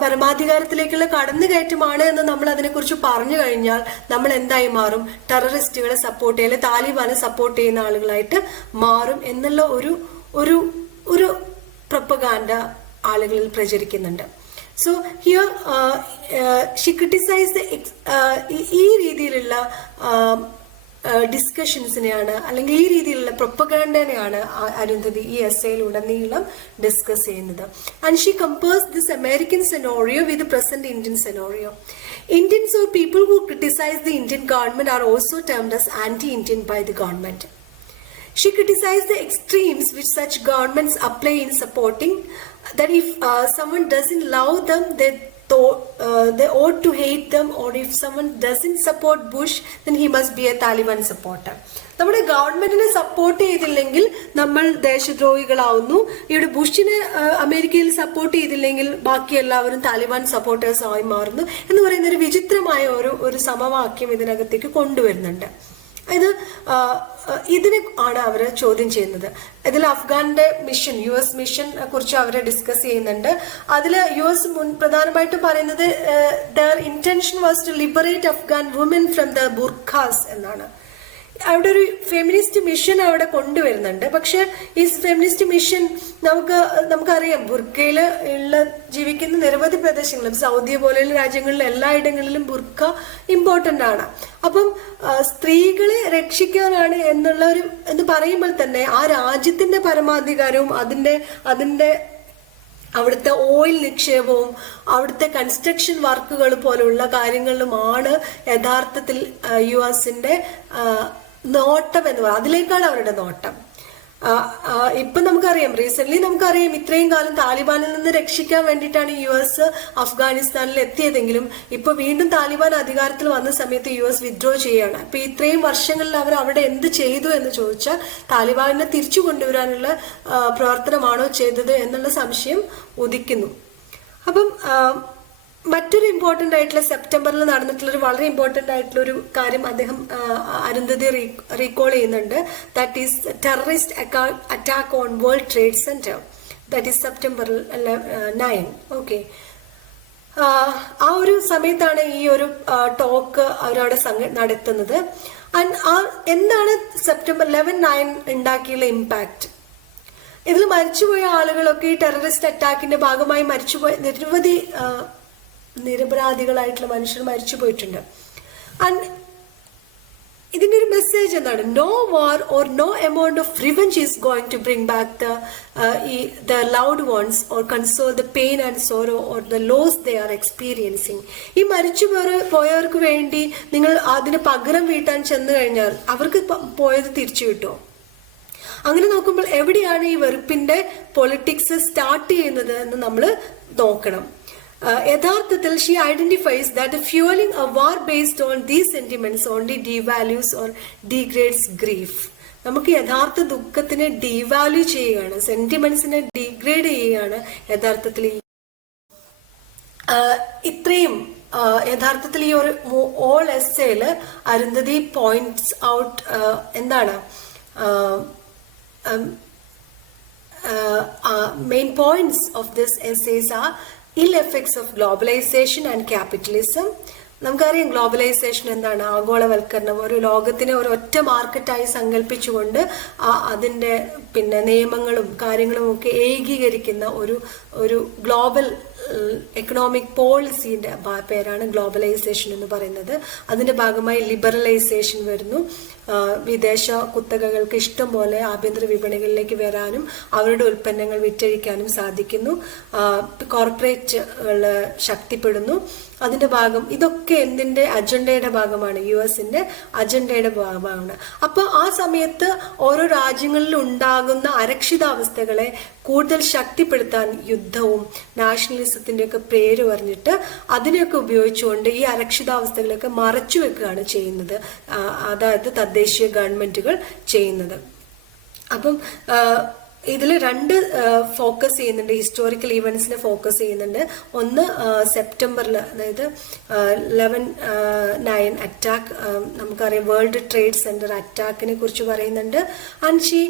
പരമാധികാരത്തിലേക്കുള്ള കടന്നുകയറ്റമാണ് എന്ന് നമ്മൾ അതിനെക്കുറിച്ച് പറഞ്ഞു കഴിഞ്ഞാൽ നമ്മൾ എന്തായി മാറും? ടെററിസ്റ്റുകളെ സപ്പോർട്ട് ചെയ്യുക, താലിബാനെ സപ്പോർട്ട് ചെയ്യുന്ന ആളുകളായിട്ട് മാറും എന്നുള്ള ഒരു ഒരു പ്രൊപ്പഗാൻഡ ആളുകളിൽ പ്രചരിക്കുന്നുണ്ട്. സോ ഹിയർ ഷി ക്രിട്ടിസൈസ് ഈ രീതിയിലുള്ള ഡിസ്കഷൻസിനെയാണ്, അല്ലെങ്കിൽ ഈ രീതിയിലുള്ള പ്രൊപ്പഗാൻഡനെയാണ് അരുന്ധതി ഈ എസ്സേയിലുടനീളം ഡിസ്കസ് ചെയ്യുന്നത്. And she compares this American scenario with present Indian scenario. Indians or people who criticize the Indian government are also termed as anti-Indian by the government. She criticized the extremes which such governments apply in supporting that if someone doesn't love them, they ought to hate them, or if someone doesn't support Bush, then he must be a Taliban supporter. നമ്മുടെ ഗവൺമെന്റിനെ support ചെയ്തില്ലെങ്കിൽ നമ്മൾ ദേശദ്രോഹികളാവുന്നു. ഇവിടെ ബുഷിനെ അമേരിക്കയിൽ support ചെയ്തില്ലെങ്കിൽ ബാക്കി എല്ലാവരും Taliban supporters ആയി മാറുന്നു എന്ന് പറയുന്ന ഒരു വിചിത്രമായ ഒരു സമവാക്യം ഇതിനകത്തേക്ക് കൊണ്ടുവരുന്നുണ്ട്. ഇതിനെ ആണ് അവർ ചോദ്യം ചെയ്യുന്നത്. ഇതിൽ അഫ്ഗാന്റെ മിഷൻ, US മിഷൻ കുറിച്ച് അവർ ഡിസ്കസ് ചെയ്യുന്നുണ്ട്. അതിൽ US പ്രധാനമായിട്ടും പറയുന്നത് their intention was to liberate Afghan women from the burqas എന്നാണ്. അവിടെ ഒരു ഫെമിനിസ്റ്റ് മിഷൻ അവിടെ കൊണ്ടുവരുന്നുണ്ട്. പക്ഷെ ഈ ഫെമിനിസ്റ്റ് മിഷൻ നമുക്കറിയാം, ബുർക്കയിൽ ജീവിക്കുന്ന നിരവധി പ്രദേശങ്ങളും സൗദി പോലെയുള്ള രാജ്യങ്ങളിലും എല്ലായിടങ്ങളിലും ബുർക്ക ഇമ്പോർട്ടന്റ് ആണ്. അപ്പം സ്ത്രീകളെ രക്ഷിക്കാനാണ് എന്ന് പറയുമ്പോൾ തന്നെ ആ രാജ്യത്തിന്റെ പരമാധികാരവും അതിന്റെ അവിടുത്തെ ഓയിൽ നിക്ഷേപവും അവിടുത്തെ കൺസ്ട്രക്ഷൻ വർക്കുകൾ പോലുള്ള കാര്യങ്ങളിലുമാണ് യഥാർത്ഥത്തിൽ US-ന്റെ നോട്ടം എന്ന് പറയുന്നത്. അതിലേക്കാണ് അവരുടെ നോട്ടം. ഇപ്പൊ നമുക്കറിയാം, റീസെന്റ് നമുക്കറിയാം, ഇത്രയും കാലം താലിബാനിൽ നിന്ന് രക്ഷിക്കാൻ വേണ്ടിയിട്ടാണ് US അഫ്ഗാനിസ്ഥാനിൽ എത്തിയതെങ്കിലും ഇപ്പൊ വീണ്ടും താലിബാൻ അധികാരത്തിൽ വന്ന സമയത്ത് US വിത്ഡ്രോ ചെയ്യാണ്. ഇപ്പൊ ഇത്രയും വർഷങ്ങളിൽ അവർ അവിടെ എന്ത് ചെയ്തു എന്ന് ചോദിച്ചാൽ താലിബാനിനെ തിരിച്ചു കൊണ്ടുവരാനുള്ള പ്രവർത്തനമാണോ ചെയ്തത് എന്നുള്ള സംശയം ഉദിക്കുന്നു. അപ്പം മറ്റൊരു ഇമ്പോർട്ടന്റ് ആയിട്ടുള്ള സെപ്റ്റംബറിൽ നടന്നിട്ടുള്ള ഒരു വളരെ ഇമ്പോർട്ടന്റ് ആയിട്ടുള്ള ഒരു കാര്യം അരുന്ധതി റീകോൾ ചെയ്യുന്നുണ്ട്. That is terrorist attack on world trade centre. That is September 9. Okay, ആ ഒരു സമയത്താണ് ഈ ഒരു ടോക്ക് അവരവിടെ നടത്തുന്നത്. എന്താണ് September 11-9 ഉണ്ടാക്കിയുള്ള ഇമ്പാക്ട്? ഇതിൽ മരിച്ചുപോയ ആളുകളൊക്കെ ഈ ടെററിസ്റ്റ് അറ്റാക്കിന്റെ ഭാഗമായി മരിച്ചുപോയ നിരപരാധികളായിട്ടുള്ള മനുഷ്യർ മരിച്ചു പോയിട്ടുണ്ട്. ഇതിന്റെ ഒരു മെസ്സേജ് എന്താണ്? No war or no amount of revenge is going to bring back the loved ones or console the pain and sorrow or the loss they are experiencing. ഈ മരിച്ചു പോയവർക്ക് വേണ്ടി നിങ്ങൾ അതിന് പകരം വീട്ടാൻ ചെന്നു കഴിഞ്ഞാൽ അവർക്ക് പോയത് തിരിച്ചു കിട്ടുമോ? അങ്ങനെ നോക്കുമ്പോൾ എവിടെയാണ് ഈ വെറുപ്പിന്റെ പൊളിറ്റിക്സ് സ്റ്റാർട്ട് ചെയ്യുന്നത് എന്ന് നമ്മൾ നോക്കണം. യഥാർത്ഥത്തിൽ she identifies that fuelling a war based on these sentiments only devalues or degrades grief. നമുക്ക് യഥാർത്ഥ ദുഃഖത്തിനെ ഡീവാല്യൂ ചെയ്യുകയാണ്, സെന്റിമെന്റ്സിനെ ഡീഗ്രേഡ് ചെയ്യുകയാണ് യഥാർത്ഥത്തിൽ. ഇത്രയും യഥാർത്ഥത്തിൽ ഈ ഒരു ഓൾ എസ്സേയില് അരുന്ധതി പോയിന്റ്സ് ഔട്ട് എന്താണ് main points of this essays are ill effects of globalization and capitalism. നമുക്കറിയാം ഗ്ലോബലൈസേഷൻ എന്താണ്, ആഗോളവൽക്കരണം, ഒരു ലോകത്തിനെ ഒരു ഒറ്റ മാർക്കറ്റായി സങ്കല്പിച്ചുകൊണ്ട് അതിൻ്റെ നിയമങ്ങളും കാര്യങ്ങളും ഒക്കെ ഏകീകരിക്കുന്ന ഒരു ഗ്ലോബൽ എക്കണോമിക് പോളിസിന്റെ പേരാണ് ഗ്ലോബലൈസേഷൻ എന്ന് പറയുന്നത്. അതിന്റെ ഭാഗമായി ലിബറലൈസേഷൻ വരുന്നു. വിദേശ കുത്തകകൾക്ക് ഇഷ്ടം പോലെ ആഭ്യന്തര വിപണികളിലേക്ക് വരാനും അവരുടെ ഉൽപ്പന്നങ്ങൾ വിറ്റഴിക്കാനും സാധിക്കുന്നു. കോർപ്പറേറ്റുകൾ ശക്തിപ്പെടുന്നു. അതിന്റെ ഭാഗം ഇതൊക്കെ എന്തിന്റെ അജണ്ടയുടെ ഭാഗമാണ്? US-ന്റെ അജണ്ടയുടെ ഭാഗമാണ്. അപ്പൊ ആ സമയത്ത് ഓരോ രാജ്യങ്ങളിൽ ഉണ്ടാകുന്ന അരക്ഷിതാവസ്ഥകളെ കൂടുതൽ ശക്തിപ്പെടുത്താൻ യുദ്ധവും നാഷണലിസത്തിന്റെ ഒക്കെ പേര് പറഞ്ഞിട്ട് അതിനെയൊക്കെ ഉപയോഗിച്ചുകൊണ്ട് ഈ അരക്ഷിതാവസ്ഥകളൊക്കെ മറച്ചു വെക്കുകയാണ് ചെയ്യുന്നത്, അതായത് തദ്ദേശീയ ഗവൺമെന്റുകൾ ചെയ്യുന്നത്. അപ്പം ഇതിൽ രണ്ട് ഫോക്കസ് ചെയ്യുന്നുണ്ട്, ഹിസ്റ്റോറിക്കൽ ഈവൻസിനെ ഫോക്കസ് ചെയ്യുന്നുണ്ട്. ഒന്ന് സെപ്റ്റംബറിൽ, അതായത് 11-9 അറ്റാക്ക്, നമുക്കറിയാം വേൾഡ് ട്രേഡ് സെന്റർ അറ്റാക്കിനെ കുറിച്ച് പറയുന്നുണ്ട്. ആൻഡ്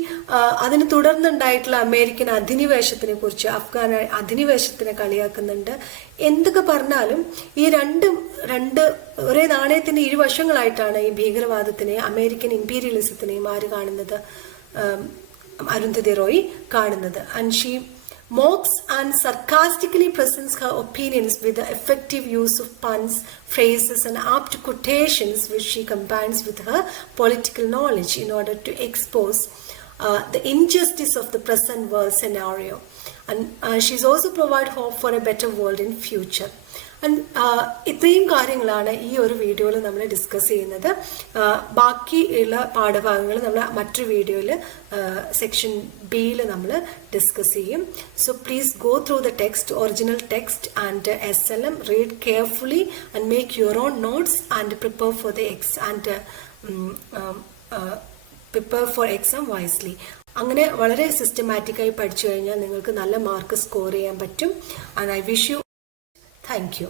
അതിന് തുടർന്നുണ്ടായിട്ടുള്ള അമേരിക്കൻ അധിനിവേശത്തിനെ കുറിച്ച്, അഫ്ഗാൻ അധിനിവേശത്തിനെ കളിയാക്കുന്നുണ്ട്. എന്തൊക്കെ പറഞ്ഞാലും ഈ രണ്ട് ഒരേ നാണയത്തിന്റെ ഇരുവശങ്ങളായിട്ടാണ് ഈ ഭീകരവാദത്തിനെയും അമേരിക്കൻ ഇമ്പീരിയലിസത്തിനെയും ആര് കാണുന്നത്? Arundhati Roy കാണുന്നത്. And she mocks and sarcastically presents her opinions with the effective use of puns, phrases and apt quotations which she combines with her political knowledge in order to expose the injustice of the present world scenario. And she's also provide hope for a better world in future. ഇത്രയും കാര്യങ്ങളാണ് ഈ ഒരു വീഡിയോയിൽ നമ്മൾ discuss ചെയ്യുന്നത്. ബാക്കിയുള്ള പാഠഭാഗങ്ങൾ നമ്മൾ മറ്റൊരു വീഡിയോയിൽ സെക്ഷൻ ബിയിൽ നമ്മൾ ഡിസ്കസ് ചെയ്യും. So please go through the text, original text and SLM, read carefully and make your own notes and prepare for exam wisely. അങ്ങനെ വളരെ സിസ്റ്റമാറ്റിക്കായി പഠിച്ചു കഴിഞ്ഞാൽ നിങ്ങൾക്ക് നല്ല മാർക്ക് സ്കോർ ചെയ്യാൻ പറ്റും. And I wish you. Thank you.